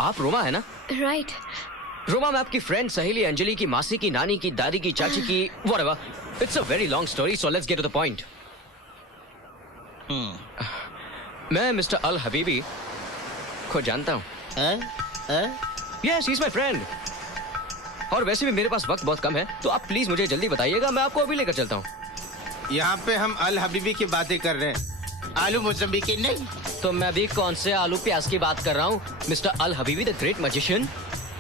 आप रोमा है ना? राइट। रोमा, मैं आपकी फ्रेंड सहेली अंजलि की मासी की नानी की दादी की चाची की whatever. It's a very long story, so let's get to the point. मैं मिस्टर अल हबीबी को जानता हूँ। Yes, he is my friend. और वैसे भी मेरे पास वक्त बहुत कम है, तो आप प्लीज मुझे जल्दी बताइएगा, मैं आपको अभी लेकर चलता हूँ। यहाँ पे हम अल हबीबी की बातें कर रहे हैं, आलू मौसम्बी की नहीं। तो मैं भी कौन से आलू प्याज की बात कर रहा हूँ? Mister Al Habibi the great magician.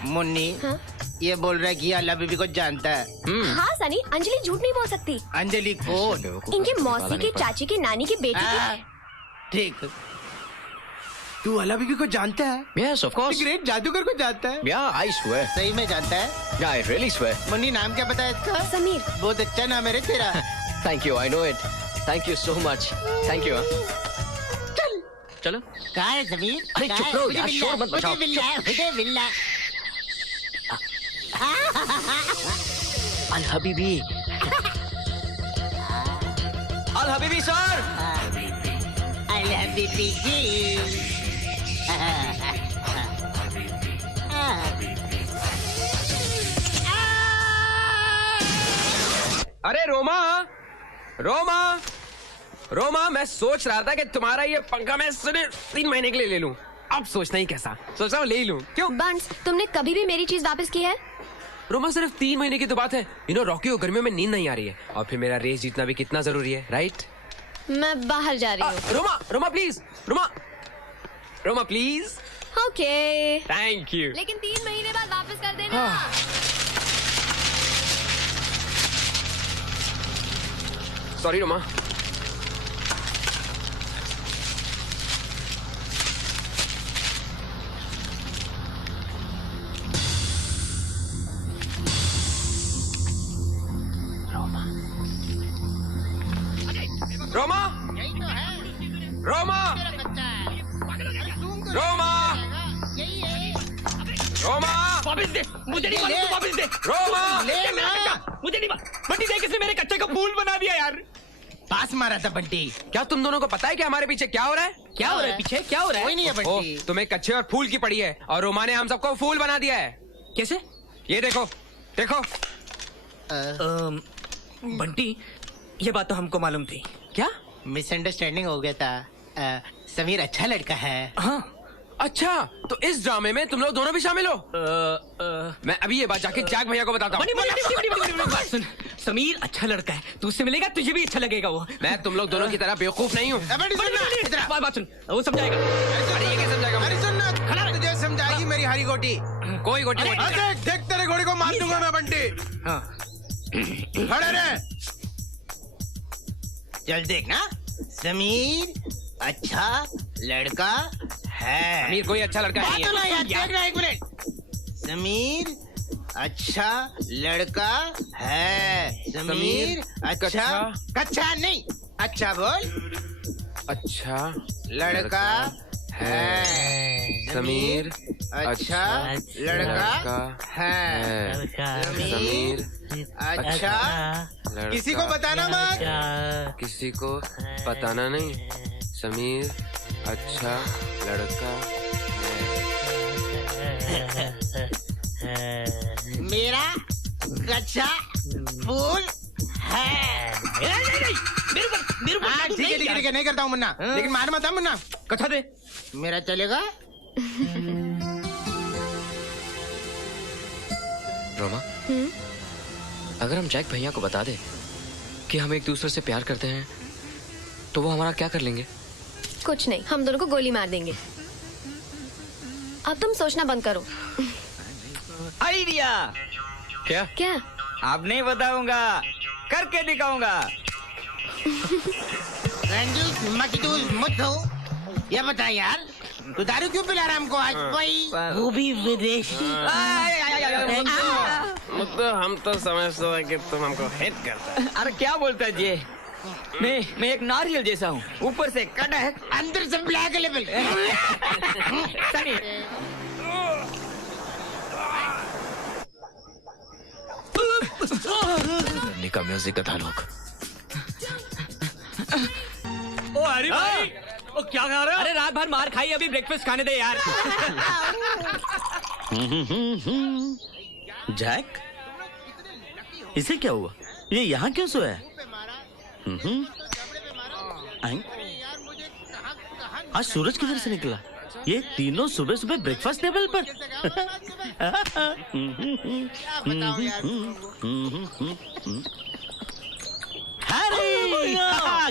Munni, हाँ? ये बोल रहा है कि अल हबीबी को जानता है। हाँ सनी, अंजलि झूठ नहीं बोल सकती। अंजलि कौन? इनके मौसी की चाची की नानी की बेटी की। ठीक, तू अल हबीबी को जानता है? Yes of course. ग्रेट जादूगर को जानता है? या आई स्वेयर। सही में जानता है? या आई रियली स्वेयर। मुन्नी, नाम क्या पता है इसका? समीर। बहुत अच्छा नाम है रे तेरा। Thank you, I know it. Thank you so much. Thank you. चलो। कहाँ है समीर? अरे चुप रहो यार, शोर मत मचाओ। अल हबीबी। अल हबीबी सर। अल हबीबी जी। अरे रोमा, रोमा, रोमा, मैं सोच रहा था कि तुम्हारा ये पंखा मैं सिर्फ 3 महीने के लिए ले लूं। अब सोचना ही कैसा, सोच रहा हूँ ले ही लूं। क्यों? बंस, तुमने कभी भी मेरी चीज वापस की है? रोमा, सिर्फ 3 महीने की तो बात है। रॉकी को गर्मियों में नींद नहीं आ रही है, और फिर मेरा रेस जीतना भी कितना जरूरी है, राइट? मैं बाहर जा रही हूँ। Roma, Roma please, Roma, Roma please. Okay. Thank you. लेकिन 3 महीने बाद वापस कर देना। सॉरी रोमा। रोमा, रोमा, रोमा, रोमा, वापस दे मुझे, नहीं मालूम, वापस दे। रोमा, मुझे नहीं मालूम। बंटी देख, इसने मेरे कच्चे का फूल बना दिया यार। पास मारा था बंटी। क्या तुम दोनों को पता है कि हमारे पीछे क्या हो रहा है? क्या हो रहा है पीछे? क्या हो रहा है? कोई नहीं है बंटी। तुम्हें कच्चे और फूल की पड़ी है, और रोमा ने हम सबको फूल बना दिया है। कैसे? ये देखो, देखो। बंटी, ये बात तो हमको मालूम थी। क्या? मिसअंडरस्टैंडिंग हो गया था। समीर अच्छा लड़का है। हाँ, अच्छा, तो इस ड्रामे में तुम लोग दोनों भी शामिल हो? मैं अभी ये बात जाके जैक भैया को बताता हूँ। समीर अच्छा लड़का है, तू उससे मिलेगा तुझे भी अच्छा लगेगा वो। मैं तुम लोग दोनों की तरह बेवकूफ नहीं हूँ। बात सुन, वो समझाएगा। अरे ये क्या समझाएगा? अरे सुन, तुझे समझाएगी मेरी हरी गोटी। कोई गोटी देख तेरे घोड़ी को मार दूंगा मैं बंटी। खड़े रहे। चल देखना, समीर अच्छा लड़का है। समीर कोई अच्छा लड़का नहीं है। यार देखना एक मिनट। समीर अच्छा लड़का है। समीर अच्छा कच्चा नहीं, अच्छा बोल। अच्छा लड़का है। समीर अच्छा लड़का है। समीर अच्छा किसी को बताना मत। किसी को बताना नहीं। समीर अच्छा लड़का मेरा कच्चा फूल है। ठीक है नहीं करता हूँ मुन्ना, लेकिन मार मत मुन्ना। कथा दे। मेरा चलेगा। रोमा, अगर हम जैक भैया को बता दे कि हम एक दूसरे से प्यार करते हैं तो वो हमारा क्या कर लेंगे? कुछ नहीं, हम दोनों को गोली मार देंगे। अब तुम सोचना बंद करो। आइडिया। क्या? क्या? अब नहीं बताऊंगा, करके दिखाऊंगा। रंजू मखदूस मुद्दो, ये बता यार, तू दारू क्यों पिला रहा हमको आज? भाई वो भी विदेशी। मतलब हम तो समझते हैं कि तुम हमको हेट करता है। अरे क्या बोलता है ये? मैं एक नारियल जैसा हूँ, ऊपर से कड़क, अंदर से ब्लैक लेवल। निका म्यूजिक था लोग। ओ हरी भाई, ओ क्या खा रहे हो? अरे रात भर मार खाई, अभी ब्रेकफास्ट खाने दे यार। जैक, इसे क्या हुआ? ये यहाँ क्यों सोया है? आज सूरज किधर से निकला? ये तीनों सुबह सुबह ब्रेकफास्ट टेबल पर।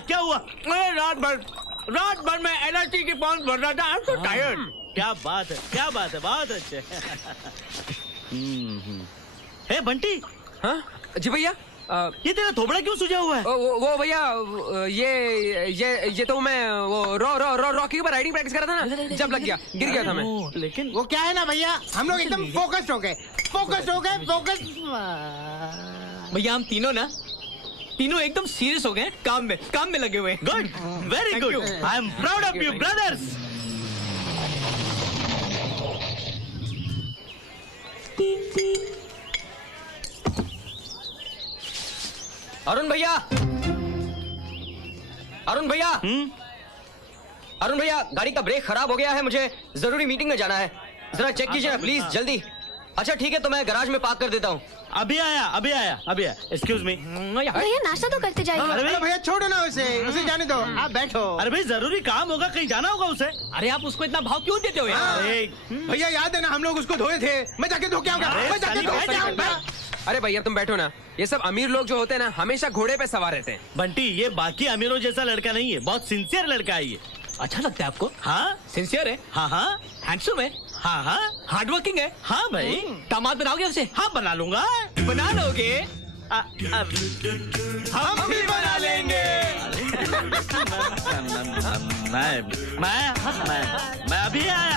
क्या हुआ? अरे रात भर मैं एलर्जी की पाउंड भर रहा था। I'm so tired। क्या बात है, क्या बात है, बहुत अच्छे। हे बंटी। हाँ जी भैया। ये तेरा थोबड़ा क्यों सूजा हुआ है? वो भैया, ये तो मैं वो रॉकी के ऊपर राइडिंग प्रैक्टिस कर रहा था ना, जब लग गया, गिर गया था मैं। लेकिन वो क्या है ना भैया, हम लोग एकदम फोकस्ड हो गए। भैया हम तीनों एकदम सीरियस हो गए, काम में लगे हुए हैं। Good, very good. I am proud of you brothers. Arun भैया, अरुण भैया, गाड़ी का ब्रेक खराब हो गया है, मुझे जरूरी मीटिंग में जाना है, जरा चेक कीजिए ना प्लीज, जल्दी। अच्छा ठीक है, तो मैं गैराज में पार्क कर देता हूँ। अभी आया। Excuse me. भैया नाश्ता तो करते जाइए। अरे भैया छोड़ो ना उसे जाने दो, आप बैठो। अरे भाई जरूरी काम होगा, कहीं जाना होगा उसे। अरे आप उसको इतना भाव क्यों देते हो यार? भैया याद है ना, हम लोग उसको धोए थे। मैं जाके धो के आऊंगा। अरे भैया तुम बैठो ना, ये सब अमीर लोग जो होते हैं ना, हमेशा घोड़े पे सवार रहते हैं। बंटी, ये बाकी अमीरों जैसा लड़का नहीं है, बहुत सिंसियर लड़का है ये। अच्छा लगता है आपको? हाँ, सिंसियर है। हाँ, हैंडसम है। हाँ, हार्ड वर्किंग है। हाँ भाई। दामाद बनाओगे उसे? हाँ बना लूंगा। बना लोगे? हम भी बना लेंगे। मैं अभी आया।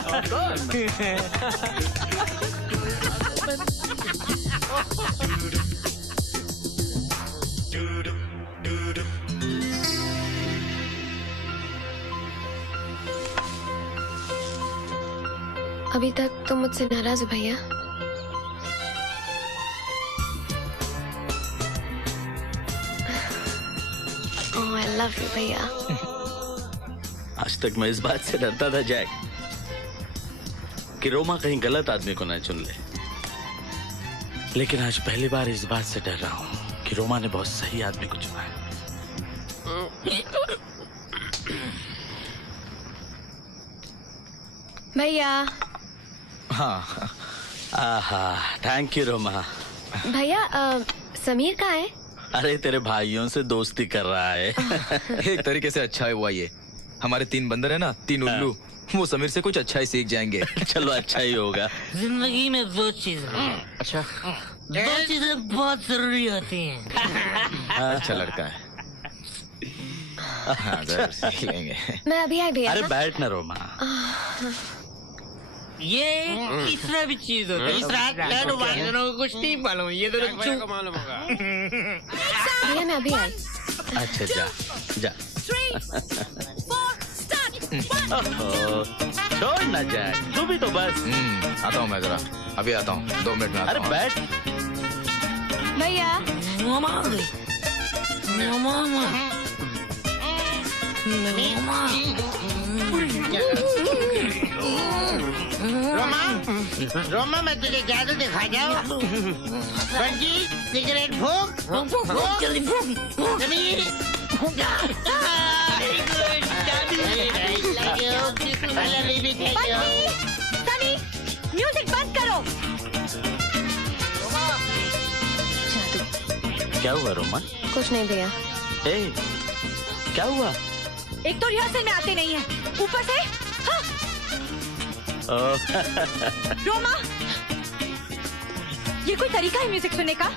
अभी तक तुम मुझसे नाराज हो भैया? ओह आई लव यू भैया। आज तक मैं इस बात से डरता था जैक कि रोमा कहीं गलत आदमी को न चुन ले, लेकिन आज पहली बार इस बात से डर रहा हूँ कि रोमा ने बहुत सही आदमी को चुना है। भैया। हाँ आहा, थैंक यू रोमा। भैया समीर कहाँ है? अरे तेरे भाइयों से दोस्ती कर रहा है। एक तरीके से अच्छा है हुआ ये। हमारे 3 बंदर है ना, 3 उल्लू, वो समीर से कुछ अच्छा ही सीख जाएंगे। चलो अच्छा ही होगा। जिंदगी में 2 चीजें, अच्छा 2 चीजें बहुत जरूरी होती हैं। अच्छा लड़का है। हाँ, जरूर सीख लेंगे। मैं अभी आई भैया। अरे बैठ ना रोमा। ये तीसरा भी चीज होता है। तीसरा लड़ू बांधनों को कुछ नहीं मालूम, ये तो को मालूम होगा। भैया मैं अभी आई। अच्छा जा जा। 3, 4, start. छोड़ ना जाए, तू भी तो बस। आता हूँ मैं जरा, अभी आता हूँ, 2 मिनट में आता अरे हूँ। बैठ। भैया रोमा, रोमा मैं तुझे जादू दिखा जाऊँ। बंजी सिगरेट फूंक, फूंक जल्दी फूंक। समीर वेरी गुड, जादू। सनी, म्यूजिक बंद करो। क्या हुआ रोमा? कुछ नहीं भैया। ए, क्या हुआ? एक तो रिहर्सल में आते नहीं है, ऊपर से हाँ। रोमा, ये कोई तरीका है म्यूजिक सुनने का?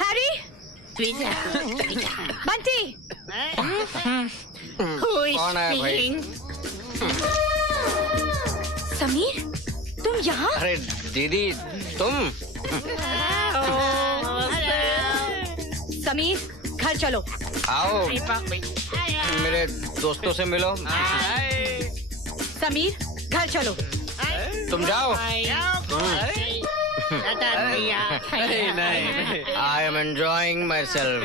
हैरी, बंटी, कौन है भाई? समीर, तुम यहाँ? अरे दीदी तुम? समीर, घर चलो। आओ, मेरे दोस्तों से मिलो। समीर, घर चलो। तुम जाओ। I am enjoying my self.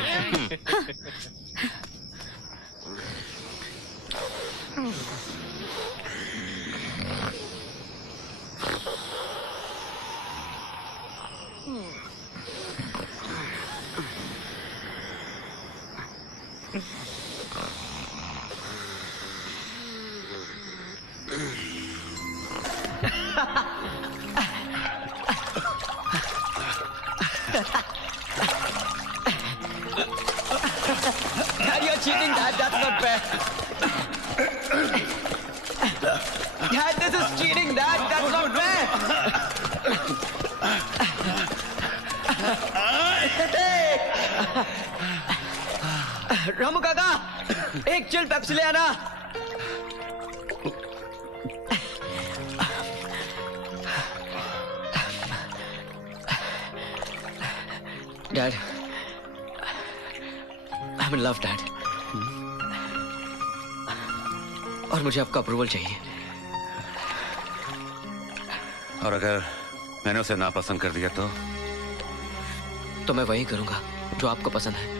Dad, you're cheating, Dad. That's not fair. Dad, this is cheating, Dad. That's not fair. Ramu काका, एक चिल पेप्सी ले आना। Dad, I'm in love, Dad. और मुझे आपका अप्रूवल चाहिए। और अगर मैंने उसे नापसंद कर दिया तो मैं वही करूंगा जो आपको पसंद है।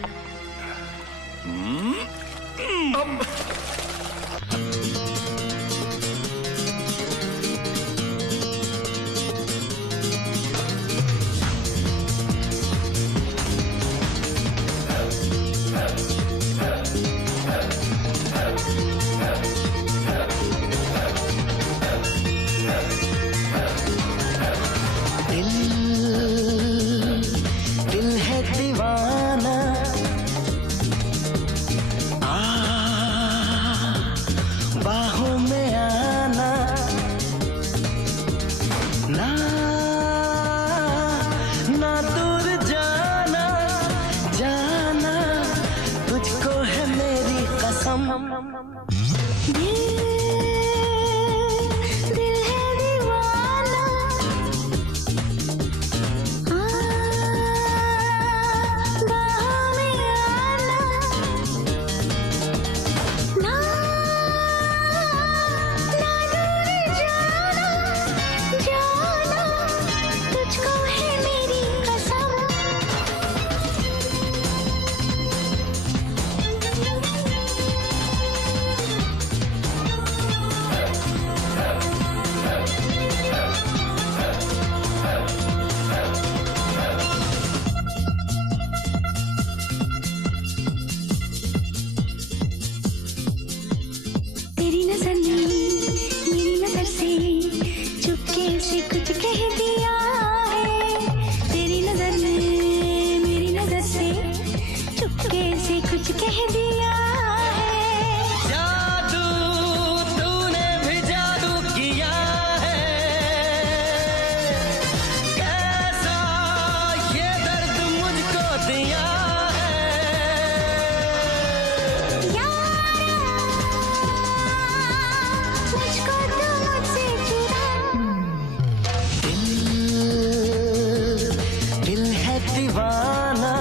दिल है दीवाना, बाहों में आना, ना ना दूर जाना, जाना तुझको है मेरी कसम। दिल है दीवाना, बाहों में आना, ना ना दूर जाना, जाना तुझको है मेरी कसम। तेरी नजर ने मेरी नजर से चुपके से कुछ कह दिया है। तेरी नजर ने मेरी नजर से चुपके से कुछ कह दिया है। जादू तूने भी जादू किया है, कैसा ये दर्द मुझको दिया मुझको तो मुझसे चुरा। दिल है दीवाना,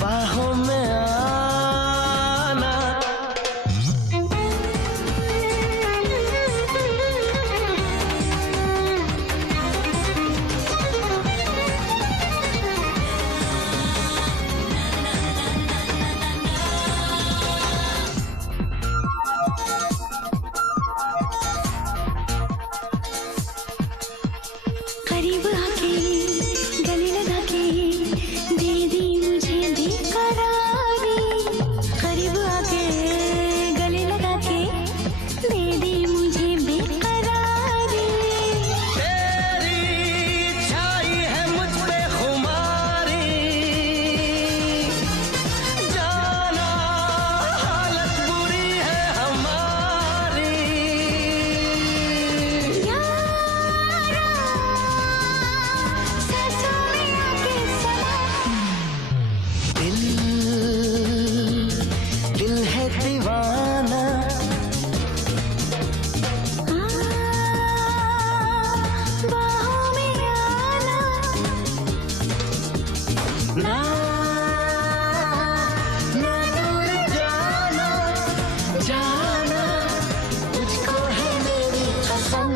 बाहों में आना। करीब आके गले लगा के दे दी मुझे बेकरारी। करीब आके गले लगा के दे दी मुझे बेकरारी। तेरी छाई है मुझ पे खुमारी, जाना हालत बुरी है हमारी। सांसों में आके समा। दिल है दीवाना, बाहों में आना। ना ना दूर जाना, जाना मुझको है मेरी कसम।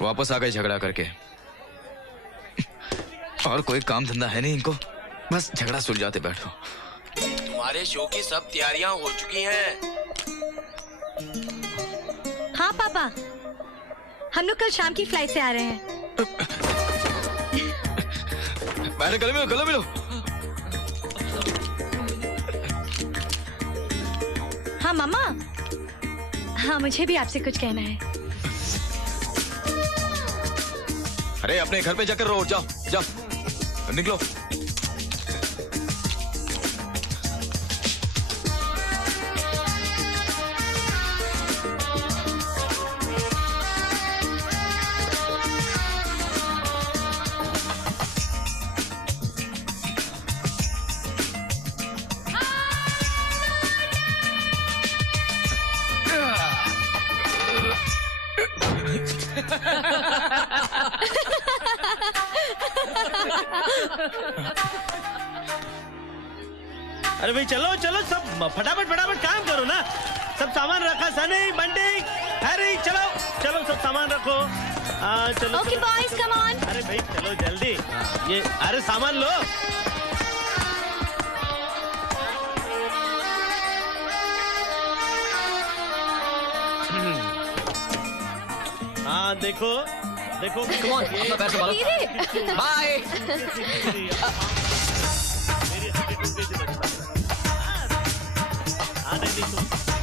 वापस आ गए झगड़ा करके। और कोई काम धंधा है नहीं इनको, बस झगड़ा सुलझाते बैठो। तुम्हारे शो की सब तैयारियां हो चुकी हैं। हाँ पापा, हम लोग कल शाम की फ्लाइट से आ रहे हैं। पहले गले मिलो, गले मिलो। हाँ मामा, हाँ मुझे भी आपसे कुछ कहना है। अरे अपने घर पे जाकर रहो, जाओ जाओ निकलो। अरे भाई चलो चलो, सब फटाफट फटाफट काम करो ना। सब सामान रखा, सनी बंटी हैरी, चलो चलो सब सामान रखो। चलो ओके बॉयज कम ऑन। अरे भाई चलो जल्दी, ये अरे सामान लो। हाँ देखो देखो, Come on, अपना पैर संभालो। बाय।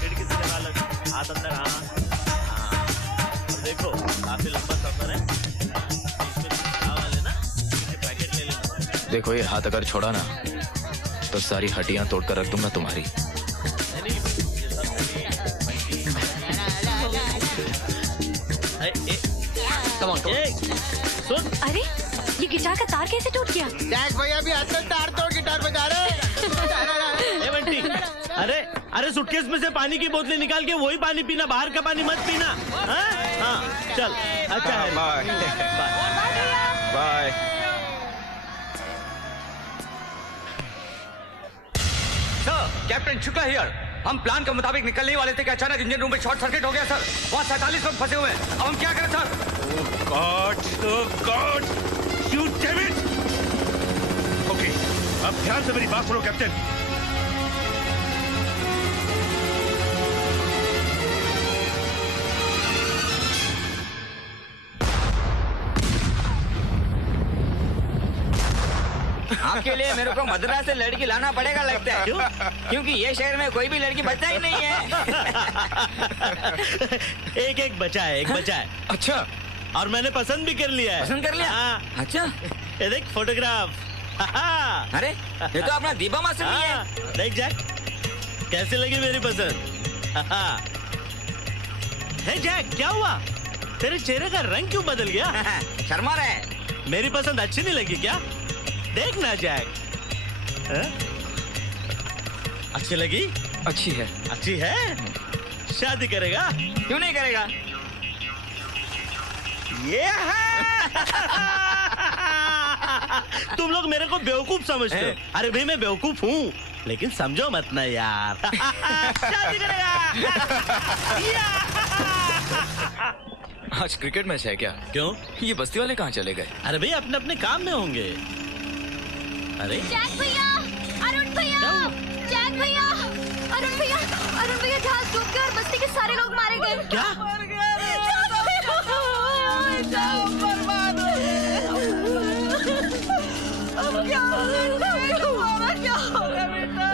खिड़की से जगह लग, हाथ अंदर। हाँ और देखो काफी लंबा सफर है, इसमें वाले ना पैकेट ले लेना। देखो ये हाथ अगर छोड़ा ना तो सारी हड्डियां तोड़कर रख दूंगा तुम्हारी। सुन, अरे ये गिटार का तार कैसे टूट गया? जैक भैया भी हाथ में तार तोड़ गिटार बजा रहे। ए बंटी, अरे अरे सूटकेस में से पानी की बोतलें निकाल के वही पानी पीना, बाहर का पानी मत पीना। हाँ चल, अच्छा है। Bye bye. Sir, captain Shukla here. हम प्लान के मुताबिक निकलने ही वाले थे कि अचानक इंजन रूम में शॉर्ट सर्किट हो गया सर। वहाँ 47 लोग फंसे हुए हैं। अब हम क्या करें sir? God you damn it. Okay, अब ध्यान से मेरी बात सुनो कैप्टन। आपके लिए मेरे को मद्रास से लड़की लाना पड़ेगा लगता है। क्यों? क्योंकि ये शहर में कोई भी लड़की बच्चा ही नहीं है। एक बचा है, एक बचा है। अच्छा, और मैंने पसंद भी कर लिया है। पसंद कर लिया? हाँ। अच्छा, ये देख फोटोग्राफ। अरे ये तो अपना दीपा मास्टर ही है। देख जैक, कैसे लगी मेरी पसंद? हे जैक, क्या हुआ? तेरे चेहरे का रंग क्यों बदल गया? शर्मा रहे। मेरी पसंद अच्छी नहीं लगी क्या? देख ना जैक। अच्छी लगी? अच्छी है। अच्छी है? शादी करेगा? क्यों नहीं करेगा? ये तुम लोग मेरे को बेवकूफ समझते हो। अरे भाई मैं बेवकूफ हूँ, लेकिन समझो मत ना यार। शादी करेगा। आज क्रिकेट मैच है क्या? क्यों? ये बस्ती वाले कहाँ चले गए? अरे भाई अपने अपने काम में होंगे। अरे जैक भैया, अरुण भैया, जैक भैया, अरुण भैया, अरुण भैया जहाज डूब गया और बस्ती के सारे लोग मारे गए। क्या? बर्बाद हो गए। अब क्या होगा? क्या होगा बेटा?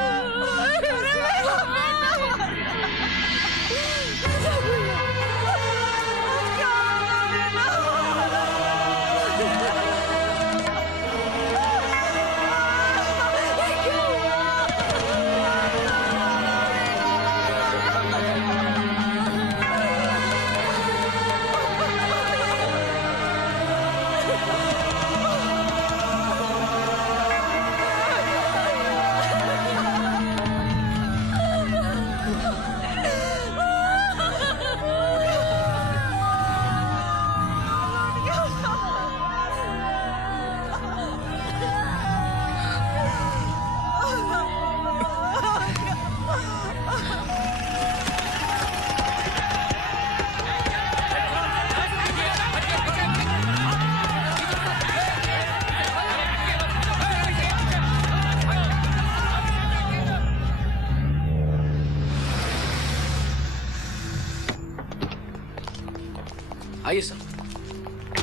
आइए सर।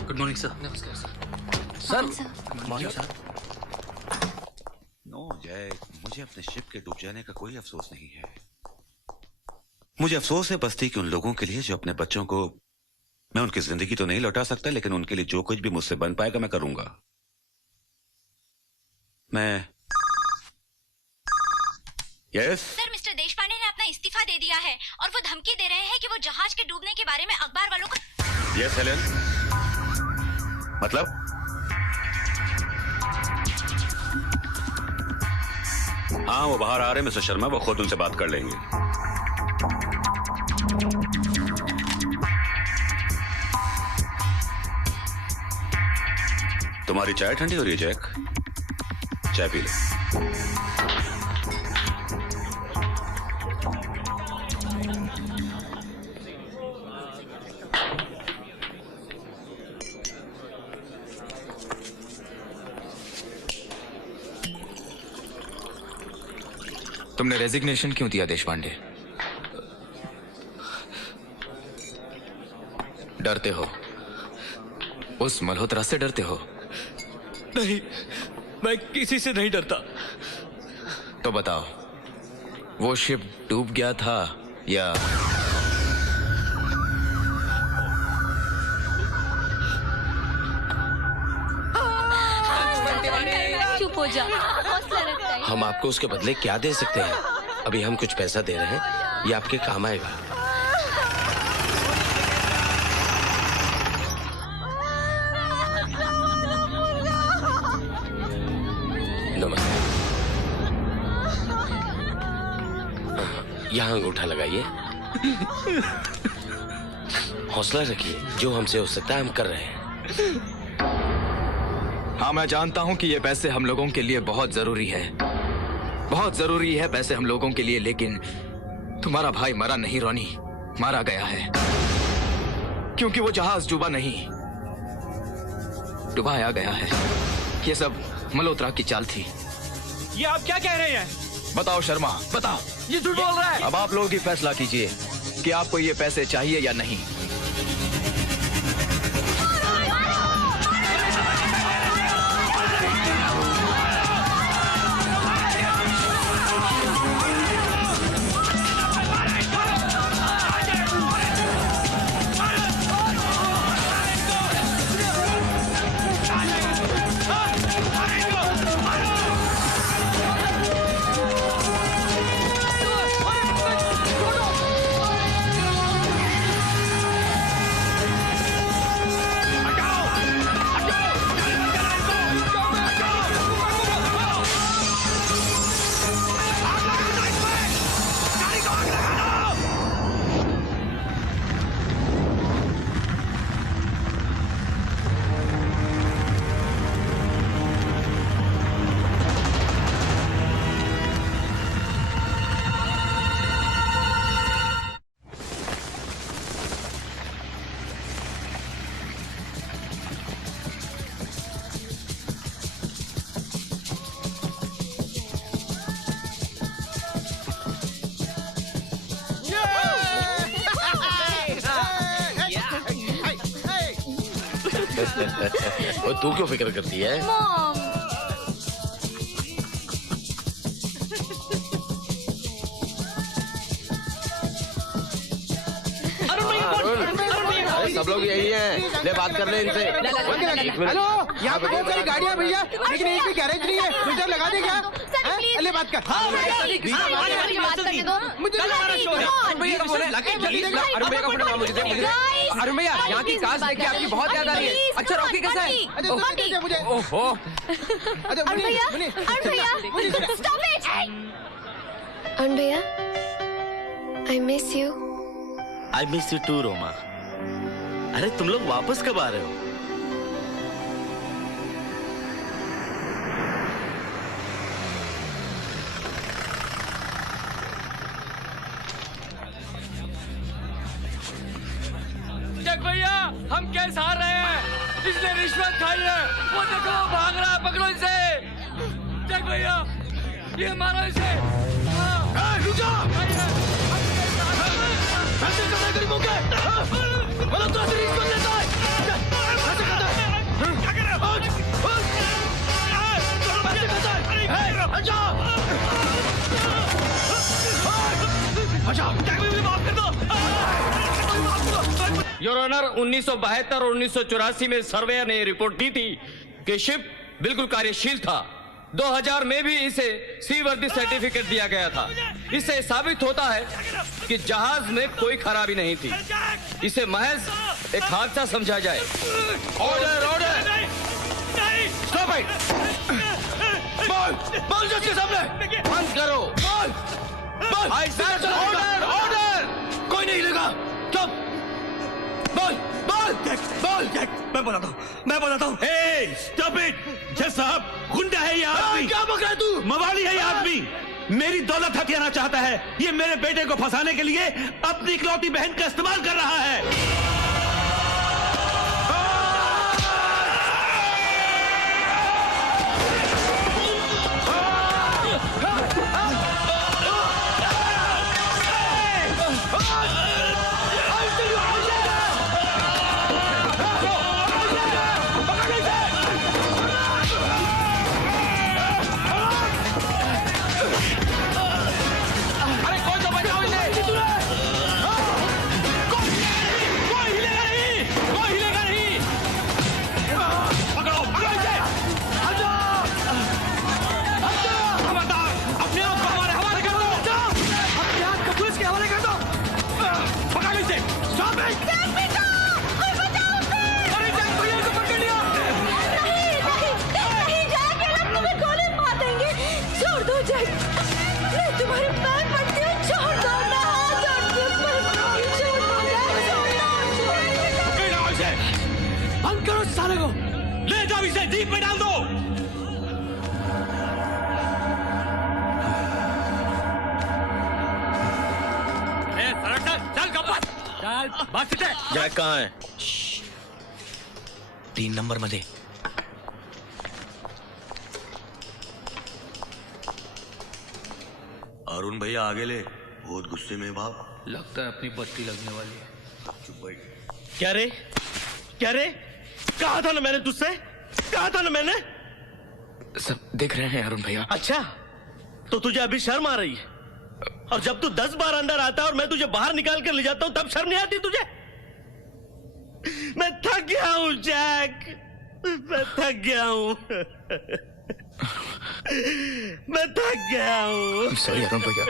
Good morning sir. नमस्कार sir. Sir good morning sir. No Jay, मुझे अपने शिप के डूब जाने का कोई अफसोस नहीं है। मुझे अफसोस है बस्ती के उन लोगों के लिए जो अपने बच्चों को, मैं उनकी जिंदगी तो नहीं लौटा सकता, लेकिन उनके लिए जो कुछ भी मुझसे बन पाएगा मैं करूंगा। मैं यस सर, मिस्टर देशपांडे ने अपना इस्तीफा दे दिया है और वो धमकी दे रहे हैं कि वो जहाज के डूबने के बारे में अखबार वालों को। यस हेलेन, मतलब हाँ वो बाहर आ रहे हैं मिस्टर शर्मा, वो खुद उनसे बात कर लेंगे। तुम्हारी चाय ठंडी हो रही है जैक, चाय पी लो। तुमने रेजिग्नेशन क्यों दिया देशपांडे? डरते हो? उस मल्होत्रा से डरते हो? नहीं, मैं किसी से नहीं डरता। तो बताओ, वो शिप डूब गया था या चुप हो जा, हौसला रखता है। हम आपको उसके बदले क्या दे सकते हैं? अभी हम कुछ पैसा दे रहे हैं, ये आपके काम आएगा। नमस्ते। यहाँ अंगूठा लगाइए। हौसला रखिए, जो हमसे हो सकता है हम कर रहे हैं। हाँ, मैं जानता हूं कि ये पैसे हम लोगों के लिए बहुत जरूरी है, बहुत जरूरी है पैसे हम लोगों के लिए, लेकिन तुम्हारा भाई मरा नहीं रोनी, मारा गया है। क्योंकि वो जहाज डूबा नहीं, डुबाया गया है। ये सब मल्होत्रा की चाल थी। ये आप क्या कह रहे हैं? बताओ शर्मा, बताओ। ये झूठ बोल रहा है। अब आप लोग ही फैसला कीजिए कि आपको ये पैसे चाहिए या नहीं। और तू क्यों फिक्र करती है? मॉम सब लोग यही हैं। ले बात कर ले इनसे। हेलो, यहाँ पे बहुत सारी गाड़ियाँ भैया, लेकिन एक भी गैरेज नहीं है। फिल्टर लगा दे क्या? ले बात कर। अरुण भैया, यहाँ की कार देख के आपकी बहुत याद आ रही है। अच्छा रॉकी कैसा है? ओहो अरुण भैया I miss you. I miss you too Roma. अरे तुम लोग वापस कब आ रहे हो? जग भैया, हम केस हार रहे हैं। इसने रिश्वत खाई है। वो देखो भाग रहा है, पकड़ो इसे। जग भैया, ये मारो इसे। रुक जाओ। ऐसे करना गरीबों के। मतलब तो ऐसे रिश्वत लेता है। ऐसे करता है। क्या कर रहे हो? ऐसे करता है। अच्छा। अच्छा, क्या मुझे माफ कर दो। योर ऑनर, 1972 और 1984 में सर्वेयर ने रिपोर्ट दी थी कि शिप बिल्कुल कार्यशील था। 2000 में भी इसे सीवर्दी सर्टिफिकेट दिया गया था। इससे साबित होता है कि जहाज में कोई खराबी नहीं थी। इसे महज एक हादसा समझा जाए। Order order, stop it. बोल जज के सामने बंद करो। बोल ऑर्डर ऑर्डर। कोई नहीं लेगा। चुप। बोल बोल बोल। मैं बताता हूँ। Stop it. जज साहब, गुंडा है ये आदमी। क्या बक रहा है तू? मवाली है ये आदमी। मेरी दौलत हथियाना चाहता है। ये मेरे बेटे को फंसाने के लिए अपनी इकलौती बहन का इस्तेमाल कर रहा है। ले जाओ इसे, जीप में डाल दो। चल गप्पा चल। बस जैक कहाँ है? 3 नंबर मध्ये। अरुण भैया आगे ले, बहुत गुस्से में बाप। लगता है अपनी बत्ती लगने वाली है। चुप बैठ। क्या रे? क्या रे? कहा था ना मैंने तुझसे? कहा था ना मैंने? सब देख रहे हैं अरुण भैया। अच्छा, तो तुझे अभी शर्म आ रही है? और जब तू 10 बार अंदर आता है और मैं तुझे बाहर निकाल कर ले जाता हूं तब शर्म नहीं आती तुझे? मैं थक गया हूं जैक, मैं थक गया हूं। मैं थक गया हूं। सॉरी अरुण भैया।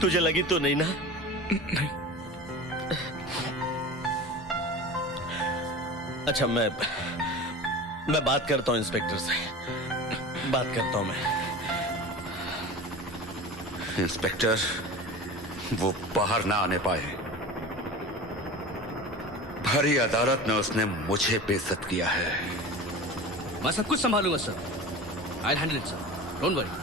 तुझे लगी तो नहीं ना? नहीं। अच्छा, मैं बात करता हूं इंस्पेक्टर से। बात करता हूं मैं। इंस्पेक्टर, वो बाहर ना आने पाए। भरी अदालत में उसने मुझे बेइज्जत किया है। मैं सब कुछ संभालूंगा sir. I handle it sir, don't worry.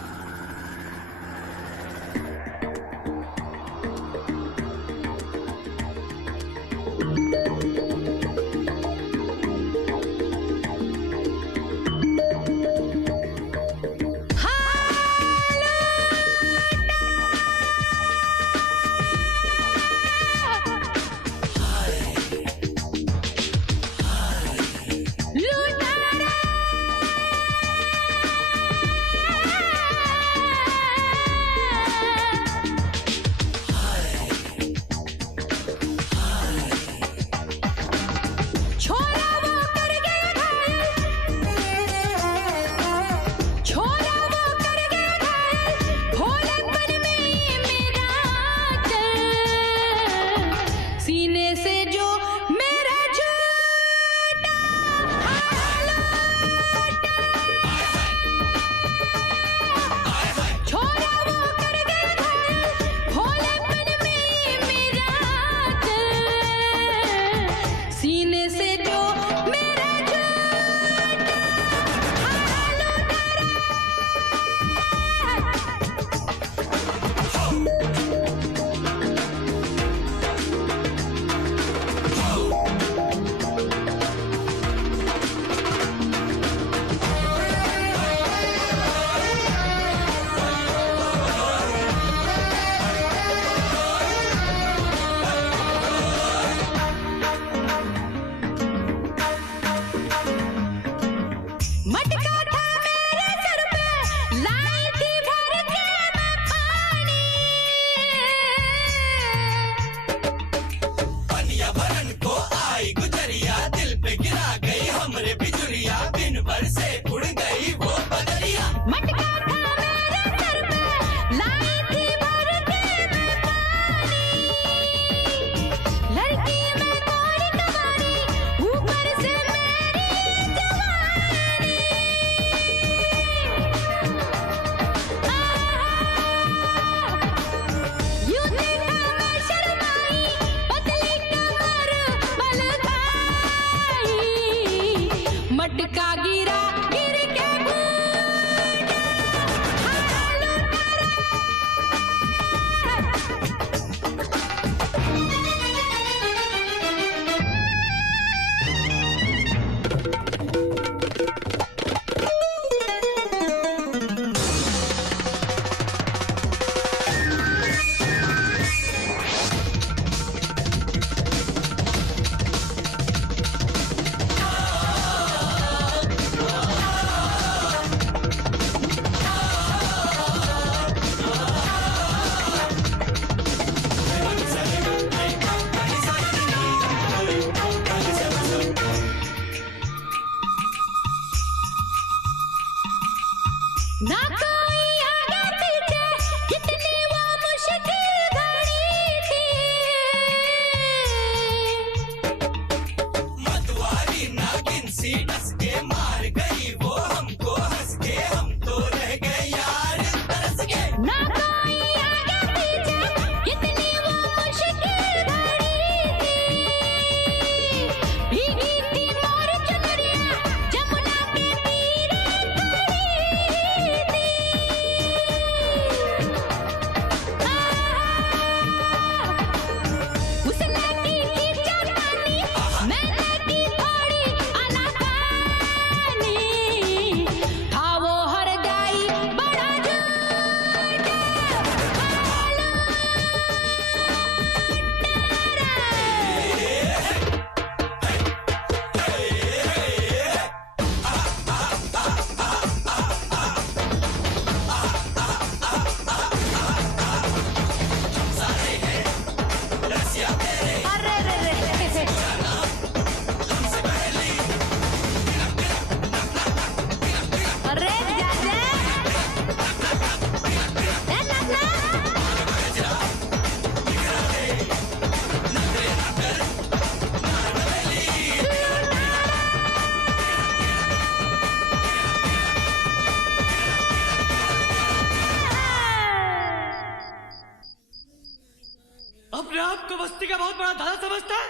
आपको बस्ती का बहुत बड़ा दादा समझता है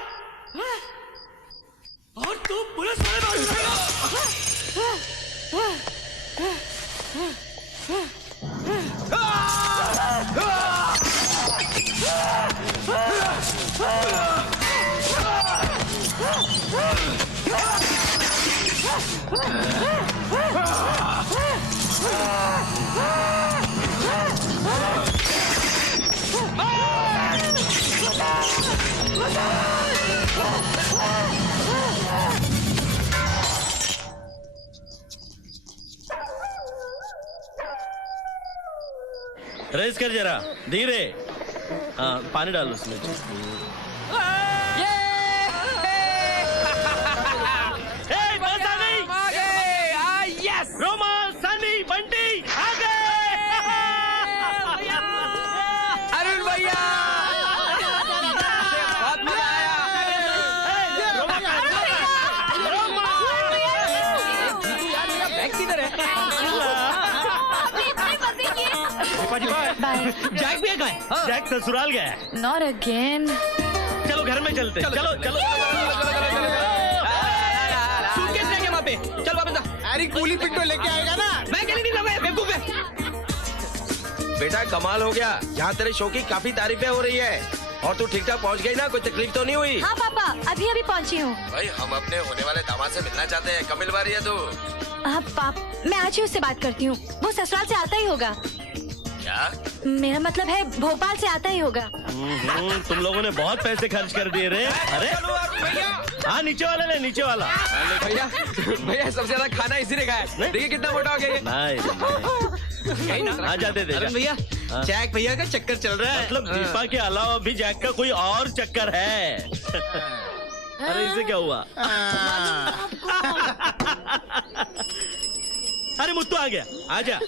हाँ? और तू पुलिस वाले बात रेस कर जरा धीरे। हाँ पानी डालो उसमें। रोमा सनी बंटी आ गए। अरुण भैया बहुत मजा आया। यार मेरा बैग किधर है? जैक भी गए। जैक ससुराल गया है। Not again. चलो घर में चलते। चलो चलो सूटकेस लेके वहाँ पे चल वापस जा। अरे कूली पिंटो लेके आएगा ना। मैं अकेले नहीं जाऊंगा बेवकूफ है। बेटा कमाल हो गया। यहाँ तेरे शो की काफी तारीफें हो रही है और तू ठीक ठाक पहुँच गई ना, कोई तकलीफ तो नहीं हुई? हाँ पापा अभी अभी पहुँची हूँ। भाई हम अपने होने वाले दामाद से मिलना चाहते हैं, कब मिलवा रही है तू? हाँ पाप मैं आज ही उससे बात करती हूँ, वो ससुराल से आता ही होगा। क्या? मेरा मतलब है भोपाल से आता ही होगा। तुम लोगों ने बहुत पैसे खर्च कर दिए रे। अरे हाँ नीचे वाला ले, नीचे वाला। भैया भैया सबसे ज्यादा खाना इसी ने खाया। देखिए कितना मोटा हो गया ये। नहीं आ जाते थे भैया जैक भैया का चक्कर चल रहा है। मतलब दीपा के अलावा भी जैक का कोई और चक्कर है। अरे इसे क्या हुआ? अरे मुत्तू आ गया। आजा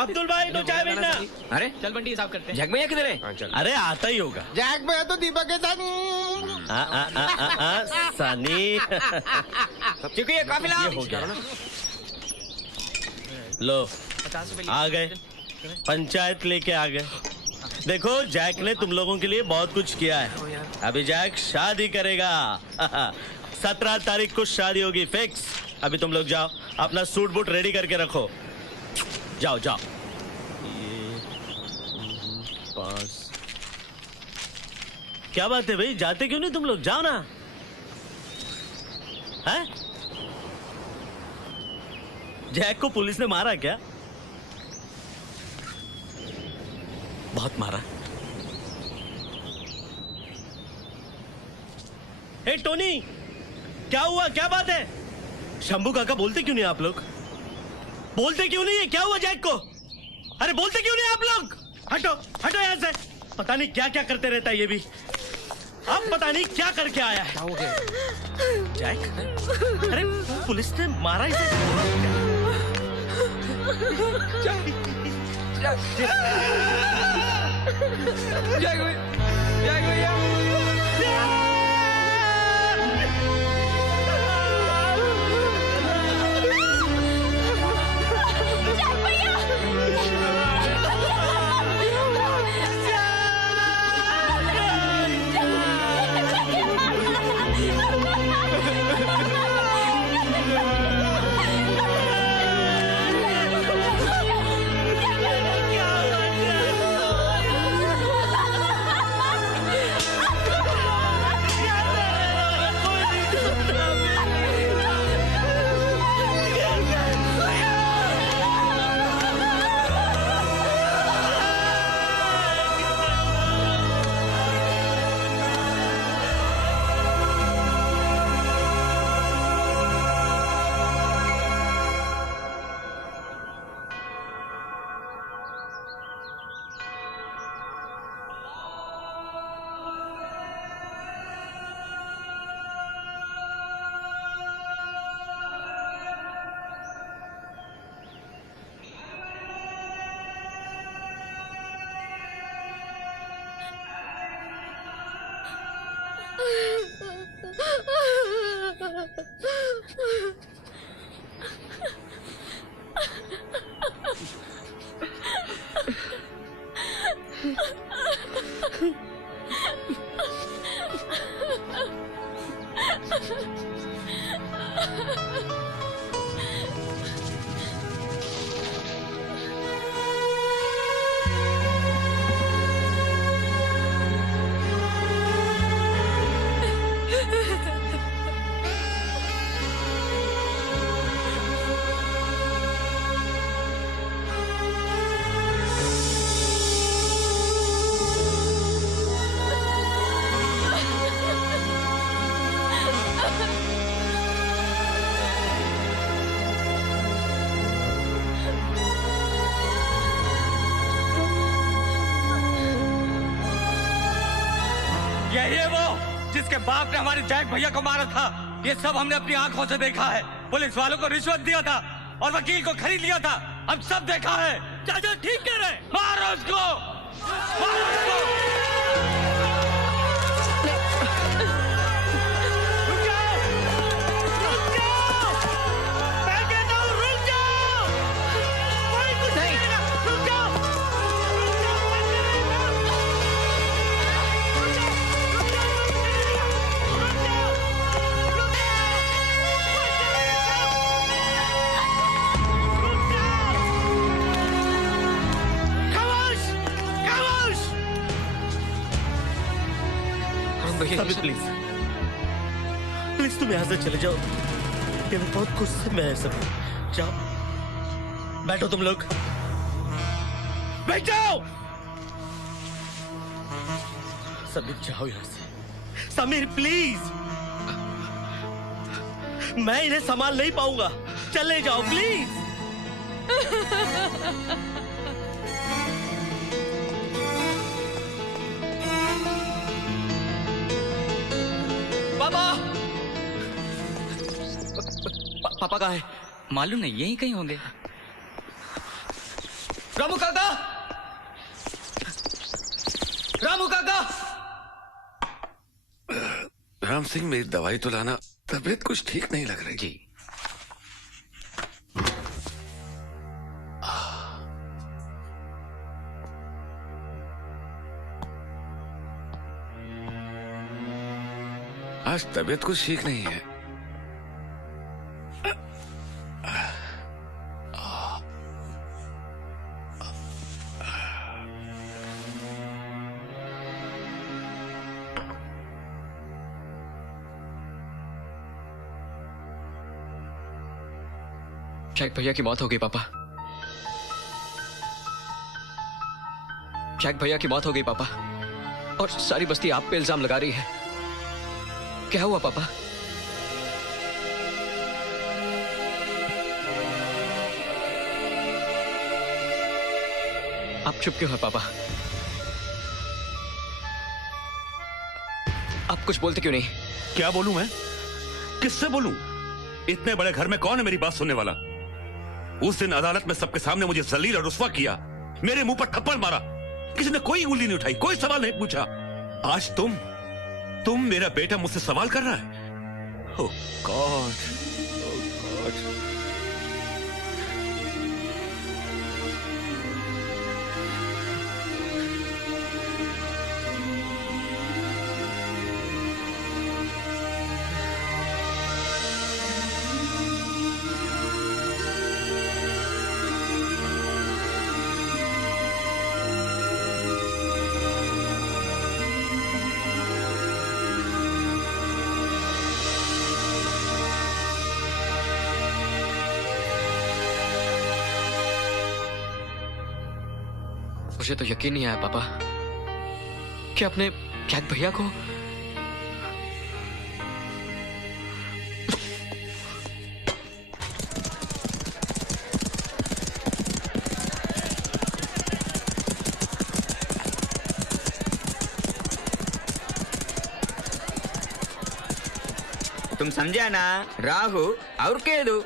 अब्दुल भाई तो चाय भेजना। अरे चल बंटी साफ करते हैं। जैक भैया किधर है? अरे आता ही होगा। जैक भैया तो दीपक के साथ। सनी क्योंकि ये काफिला ये हो गया। लो आ गए, पंचायत लेके आ गए। देखो जैक ने तुम लोगों के लिए बहुत कुछ किया है। अभी जैक शादी करेगा। 17 तारीख को शादी होगी फिक्स। अभी तुम लोग जाओ अपना सूट बूट रेडी करके रखो। जाओ जाओ। ये 5 क्या बात है भाई, जाते क्यों नहीं तुम लोग? जाओ ना। हैं? जैक को पुलिस ने मारा क्या? बहुत मारा। ए टोनी क्या हुआ, क्या बात है? शंभू काका बोलते क्यों नहीं आप लोग? बोलते क्यों नहीं है? क्या हुआ जैक को? अरे बोलते क्यों नहीं आप लोग? हटो हटो यहाँ से। पता नहीं क्या क्या करते रहता है ये भी। अब पता नहीं क्या करके आया है। क्या हो गया जैक? अरे पुलिस ने मारा इसे। जैक भैया यही है वो जिसके बाप ने हमारे जैक भैया को मारा था। ये सब हमने अपनी आंखों से देखा है। पुलिस वालों को रिश्वत दिया था और वकील को खरीद लिया था। हम सब देखा है। चाचा ठीक कह रहे हैं। मारो उसको, मारो उसको। रुक जाओ, रुक जाओ। मैं कहता हूँ रुक जाओ। कोई कुछ नहीं करेगा। रुक जाओ, रुक जाओ, मत करेगा। रुक जाओ, रुक जाओ, रुक जाओ, रुक साबित प्लीज, प्लीज तुम यहाँ से चले जाओ। ये मैं बहुत गुस्से में है सब। जाओ, बैठो तुम लोग, बैठ जाओ। साबित जाओ यहाँ से। समीर प्लीज, मैं इन्हें संभाल नहीं पाऊंगा। चले जाओ प्लीज। पापा, पापा कहाँ है? मालूम नहीं, यहीं कहीं होंगे। रामू काका, रामू काका। राम सिंह, मेरी दवाई तो लाना। तबीयत कुछ ठीक नहीं लग रही। जी। आज तबीयत कुछ ठीक नहीं है। जैक भैया की मौत हो गई पापा। जैक भैया की मौत हो गई पापा, और सारी बस्ती आप पे इल्जाम लगा रही है। क्या हुआ पापा? आप चुप क्यों हैं पापा? आप कुछ बोलते क्यों नहीं? क्या बोलूं मैं? किससे बोलूं? इतने बड़े घर में कौन है मेरी बात सुनने वाला? उस दिन अदालत में सबके सामने मुझे जलील और रुस्वा किया, मेरे मुंह पर थप्पड़ मारा, किसी ने कोई उंगली नहीं उठाई, कोई सवाल नहीं पूछा। आज तुम मेरा बेटा मुझसे सवाल कर रहा है? ओह गॉड, ओह गॉड। मुझे तो यकीन नहीं आया पापा कि आपने जैक भैया को। तुम समझा ना? राहु और केतु।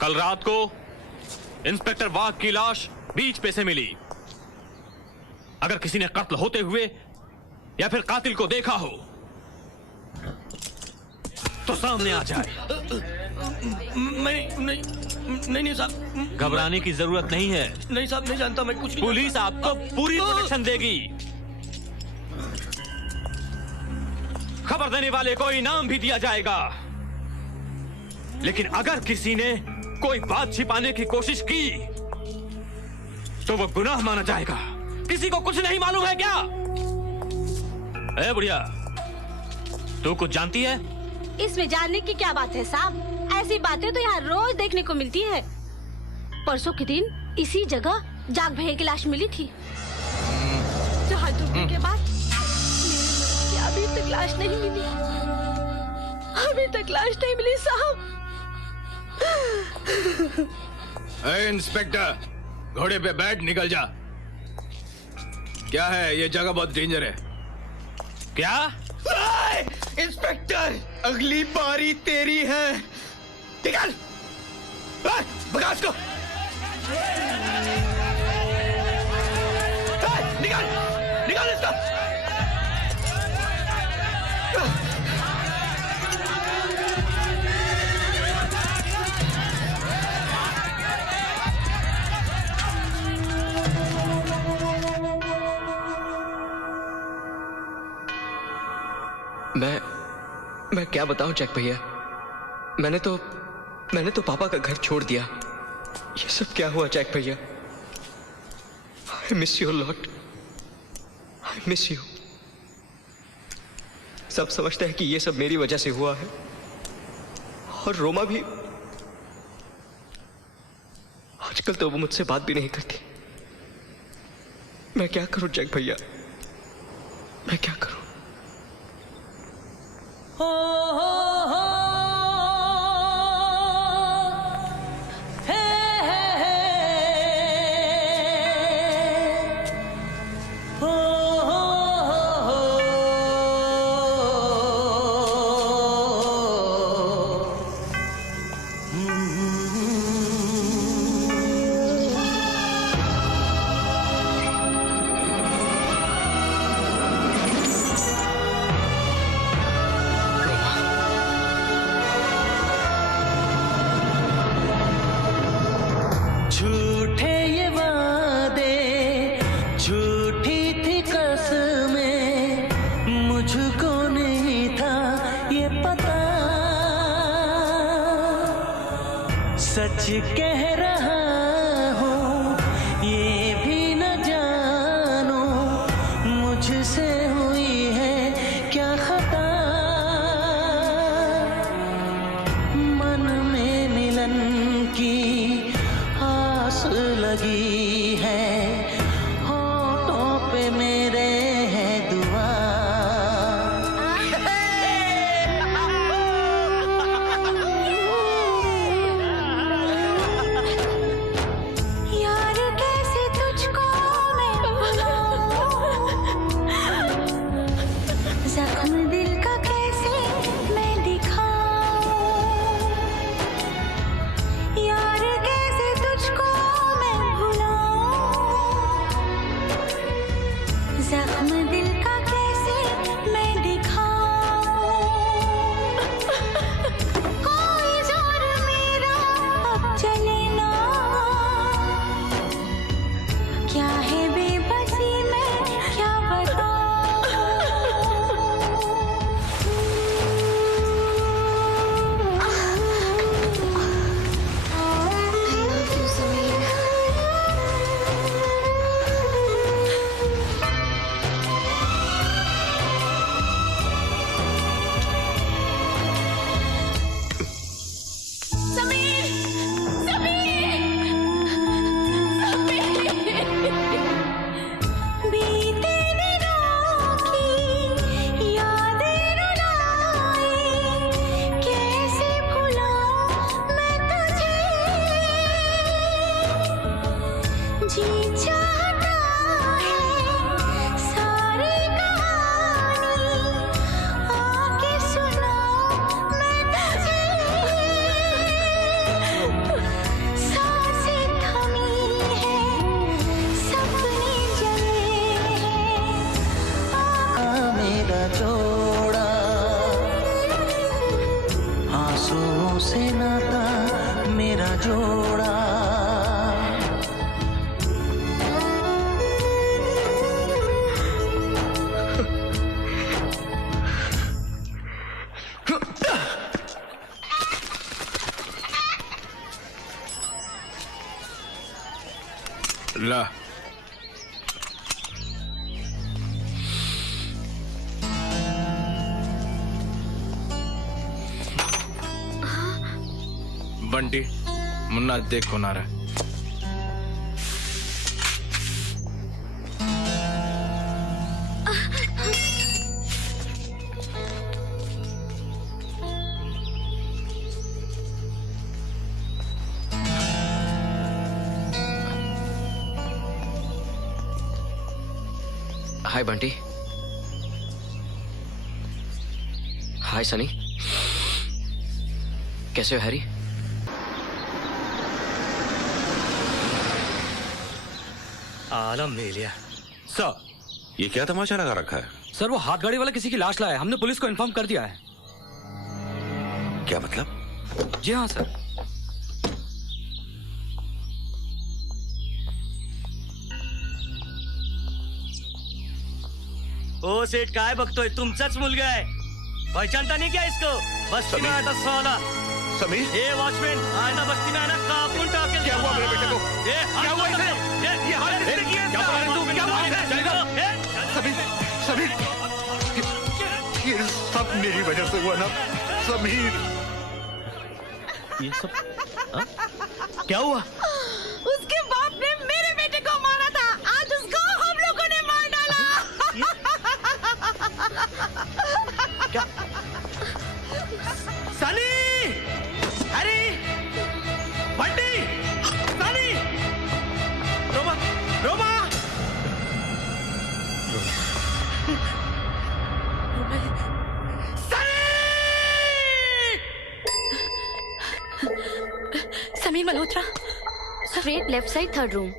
कल रात को इंस्पेक्टर वाघ की लाश बीच पे से मिली। अगर किसी ने कत्ल होते हुए या फिर कातिल को देखा हो तो सामने आ जाए। नहीं साहब, घबराने की जरूरत नहीं है। नहीं साहब, नहीं जानता मैं कुछ नहीं। पुलिस आपको पूरी प्रोटेक्शन देगी। खबर देने वाले को इनाम भी दिया जाएगा। लेकिन अगर किसी ने कोई बात छिपाने की कोशिश की तो वो गुनाह माना जाएगा। किसी को कुछ नहीं मालूम है क्या? ए बुढ़िया, तू कुछ जानती है? इसमें जानने की क्या बात है साहब? ऐसी बातें तो यहाँ रोज देखने को मिलती है। परसों के दिन इसी जगह जाग भैया की लाश मिली थी। जहाँ डूबने के बाद अभी तक लाश नहीं मिली। अभी तक लाश नहीं मिली साहब। इंस्पेक्टर, घोड़े पे बैठ, निकल जा। क्या है, ये जगह बहुत डेंजर है। क्या? इंस्पेक्टर, अगली बारी तेरी है। निकल, भगा इसको। निकल, निकल इसको। मैं क्या बताऊं जैक भैया। मैंने तो पापा का घर छोड़ दिया। ये सब क्या हुआ जैक भैया? I miss you lot. I miss you. सब समझते हैं कि ये सब मेरी वजह से हुआ है, और रोमा भी। आजकल तो वो मुझसे बात भी नहीं करती। मैं क्या करूं जैक भैया, मैं क्या करूं? सच कह रहा हूँ ये भी न जानो मुझसे हुई है क्या खता। मन में मिलन की आस लगी है, होठों पे मेरे है दुआ। से नाता मेरा जोड़ा। ला बंटी, मुन्ना देख कौन आ रहा है। हाय बंटी। हाय सनी। कैसे हो हैरी? आलम ले लिया सर। ये क्या तमाशा लगा रखा है? सर वो हाथ गाड़ी वाला किसी की लाश लाया है, हमने पुलिस को इन्फॉर्म कर दिया है। क्या मतलब? जी हाँ सर। ओ सेठ काय बघतोय? तुमचाच मुलगा आहे, पहचानता नहीं क्या इसको? बस्ती में आया था साला। समीर, ये वॉचमैन आया ना बस्ती में, आया ना कापून टाके। क्या हुआ मेरे बेटे को? क्या हुआ इसे? ये हाल किसने किया इसका? क्या बोल रहे तू? क्या हुआ इसे? समीर, समीर, ये सब मेरी वजह से हुआ ना समीर। ये सब क्या हुआ? उसके बाप ने मेरे बेटे को मारा था, आज उसको हम लोगों ने मार डाला। क्या? सनी, अरे Bunty, Sunny, Roma, Roma, Sameer Malhotra, straight left side, third room.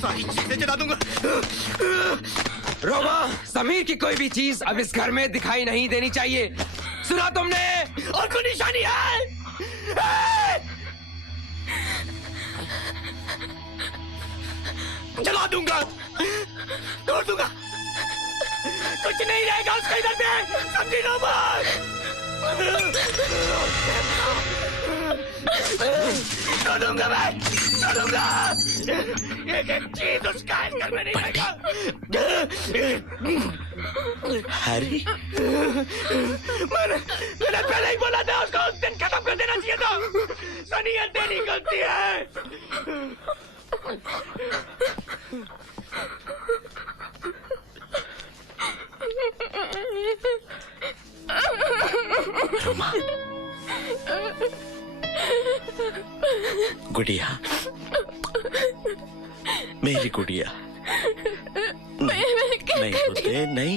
सारी चीजें जला दूंगा। रोमा, समीर की कोई भी चीज अब इस घर में दिखाई नहीं देनी चाहिए, सुना तुमने? और कोई निशानी है? जला दूंगा, तोड़ दूंगा, कुछ नहीं रहेगा उसके इधर में, समझी रोमा? तोड़ूंगा मैं, तोड़ूंगा, एक एक चीज उसका इस घर में नहीं रहेगा। हैरी, मैंने पहले ही बोला था उसको उस दिन खत्म कर देना चाहिए था। सनी ये तेरी गलती है। रोमा, गुड़िया, मेरी गुड़िया, नहीं तो दे, नहीं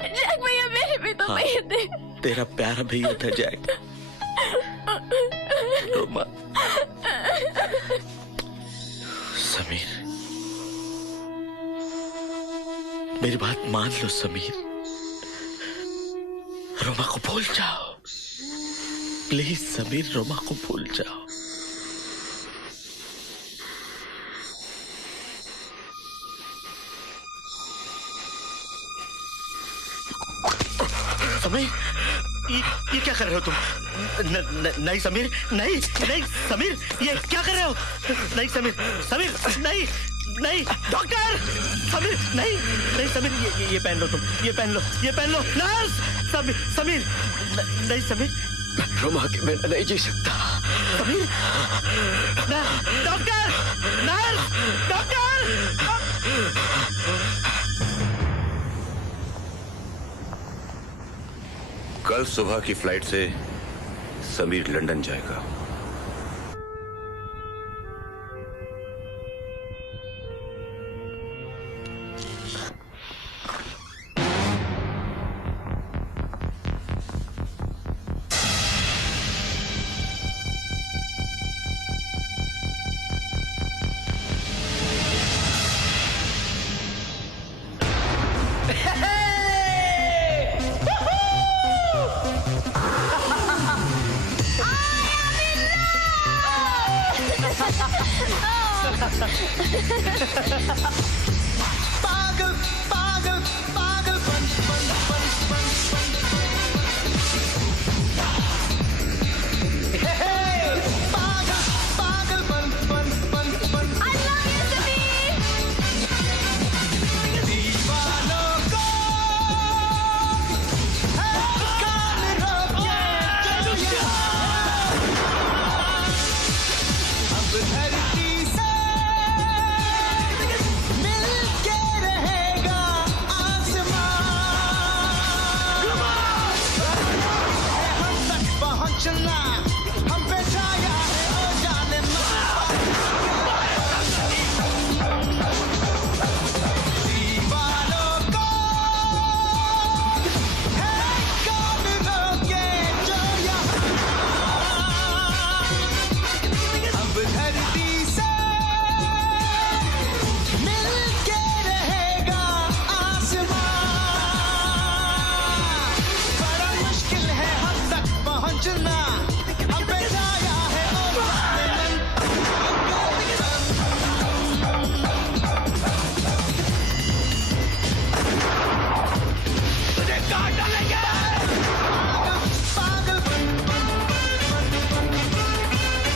जैक भैया मेरे भी तो भैया दे। तेरा प्यारा भैया था जैक। रोमा, समीर, मेरी बात मान लो समीर, रोमा को भूल जाओ प्लीज समीर, रोमा को भूल जाओ। समीर, ये क्या कर रहे हो तुम? नहीं समीर, नहीं नहीं समीर, ये क्या कर रहे हो? नहीं समीर, समीर नहीं नहीं, डॉक्टर समीर, नहीं नहीं समीर, ये पहन लो तुम, ये पहन लो, ये पहन लो। नर्स, समीर समीर, नहीं समीर, रोमा के बिना नहीं जी सकता। Sameer, doctor, nurse, doctor. कल सुबह की फ्लाइट से समीर लंदन जाएगा। पागल पागल पागलपन पन पन पन पन पागल पागलपन पन पन पन I love you समीर दीवानों को है कान रोके चलिए अब धरती से मिल के रहेगा आसमान हम तक पहुंचना हम पे छाया है ओ जाने दीवानों को है कौन रोके जो अब धरती से मिल के रहेगा आसमान बड़ा मुश्किल है हम तक पहुंचना हम पे छाया है ओ तुझे काट डालेंगे पागलपन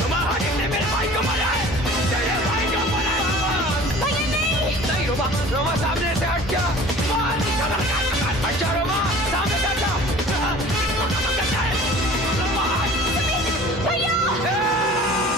तुम्हारे मेरे भाई को मारा है तेरे भाई को मारा है नहीं रोमा रोमा सामने से हट जा अच्छा रोमा सामने से हट जा भैया जल्दी लो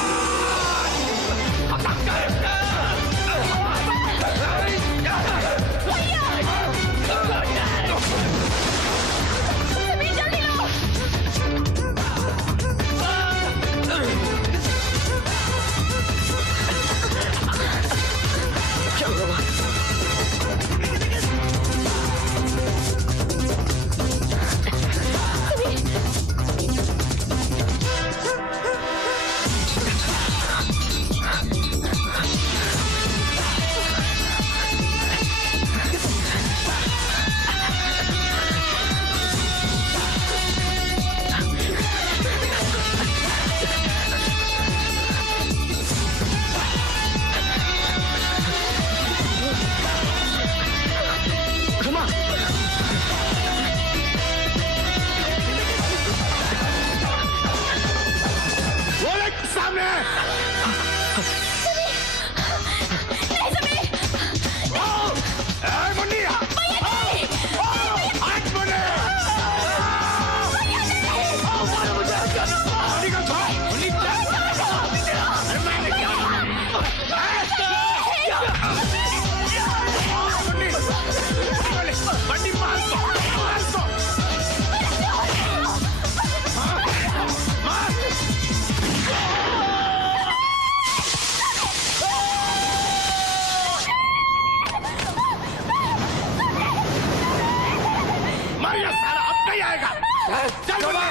चलो रोमा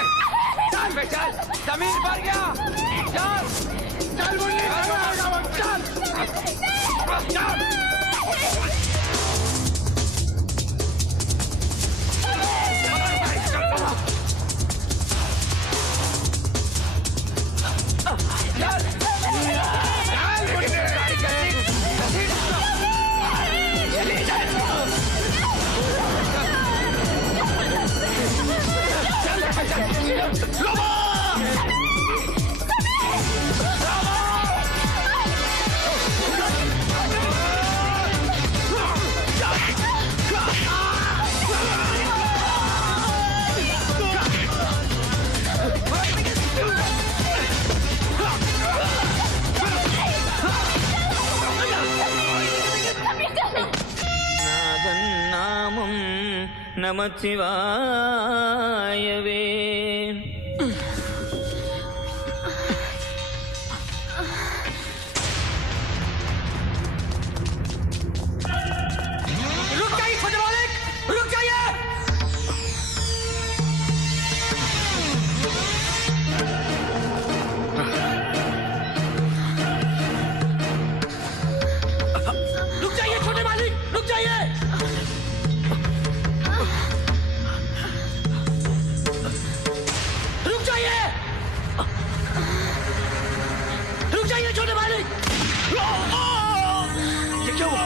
सामने चल चल जमीन पर गया चल चल मुन्नी चल चल नमः शिवाय वे रुक जाइए छोटे मालिक रुक जाइए रुक जाइए छोटे मालिक रुक जाइए छोटे मालिक क्या हुआ?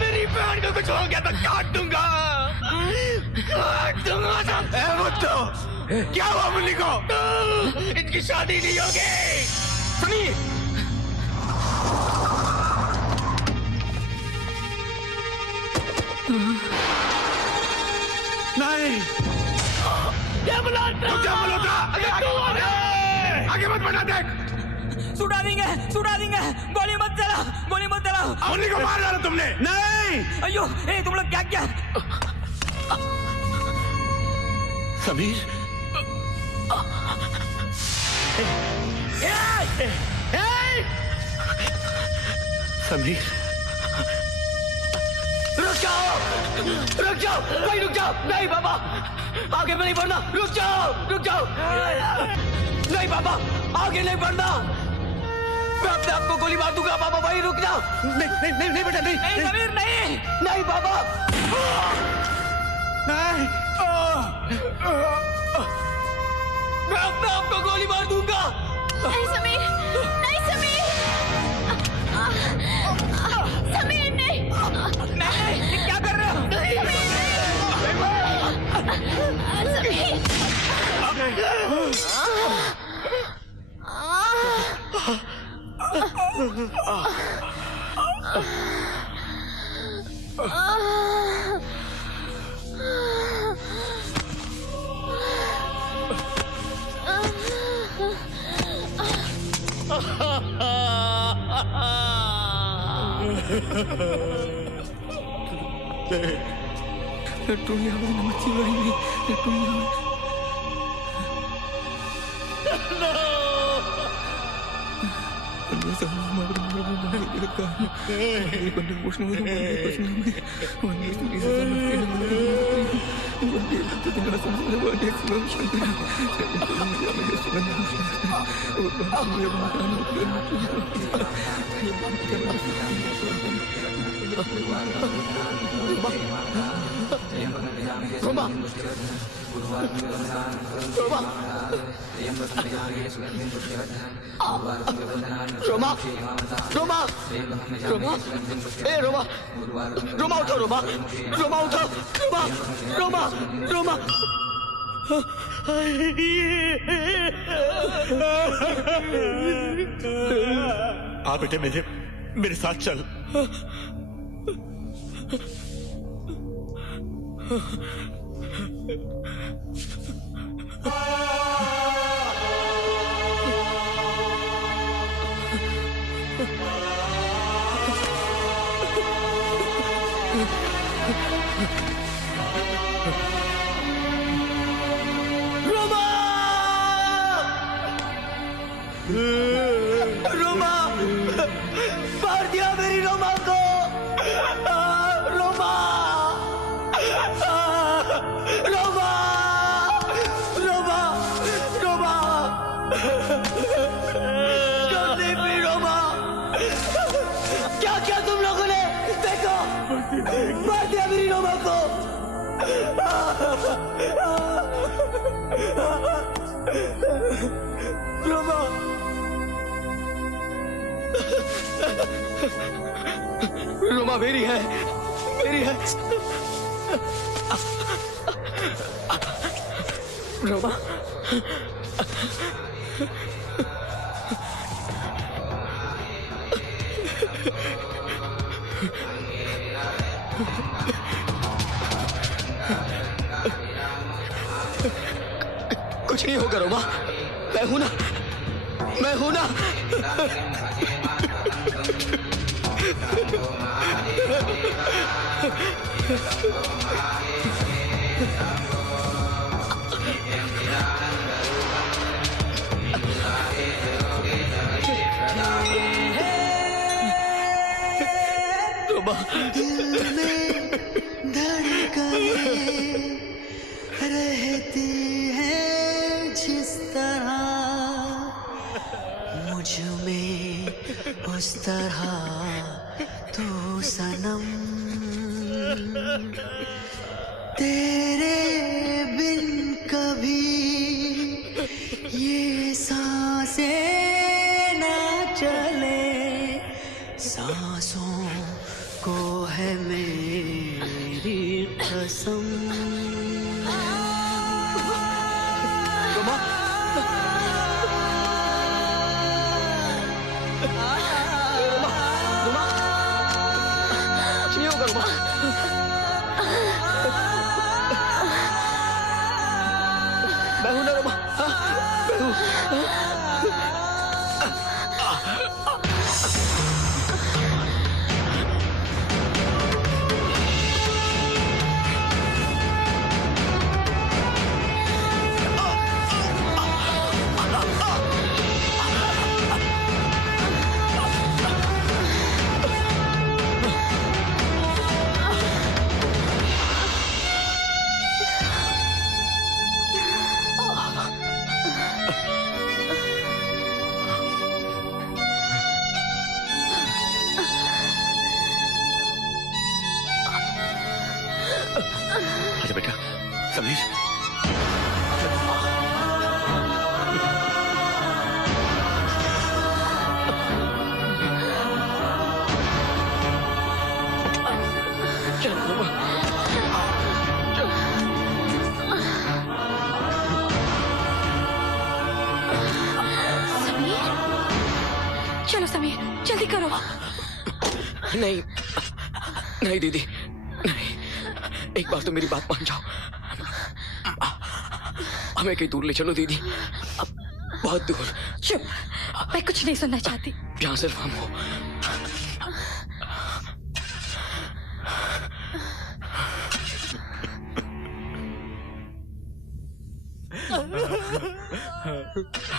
मेरी बहन को कुछ हो गया तो काट दूंगा। क्या हुआ मुन्नी को? इनकी शादी नहीं होगी। समीर! नहीं। क्या मल्होत्रा? आगे मत बढ़ा, देख। सुड़ा देंगे, गोली मत चलाओ। मुन्नी को मार डाला तुमने। नहीं। अयो, तुम लोग क्या क्या? समीर, समीर, रुक जाओ, भाई रुक जाओ। नहीं बाबा, आगे नहीं बढ़ना। रुक जाओ। नहीं बाबा, आगे नहीं बढ़ना। मैं अपने आप को गोली मार दूंगा। बाबा भाई रुक जाओ। नहीं बेटा, नहीं। समीर नहीं बाबा, नहीं। मैं अपने आप को गोली मार दूंगा। नहीं समीर, समीर नहीं, क्या कर रहे हो? रोमा उठो। आ बेटे, मेरे साथ चल। रोमा, मार दिया मेरी रोमा को। रोमा, क्या क्या तुम लोगों ने? देखो, मार दिया मेरी रोमा को। रोमा मेरी है। रोमा, कुछ नहीं होगा रोमा, मैं हूं ना। दिल में धड़कने रहती है जिस तरह मुझे में उस तरह तू सनम, तेरे बिन कभी ये सांसें ना चले, सांसों को है मेरी कसम। मैं हूं ना रोमा, मैं हूं। आजा बेटा, समीर। चलो समीर, जल्दी करो। नहीं नहीं दीदी, नहीं, एक बार तो मेरी बात मान जाओ। हमें कहीं दूर ले चलो दीदी, बहुत दूर। चुप, मैं कुछ नहीं सुनना चाहती। यहाँ सिर्फ हम हो।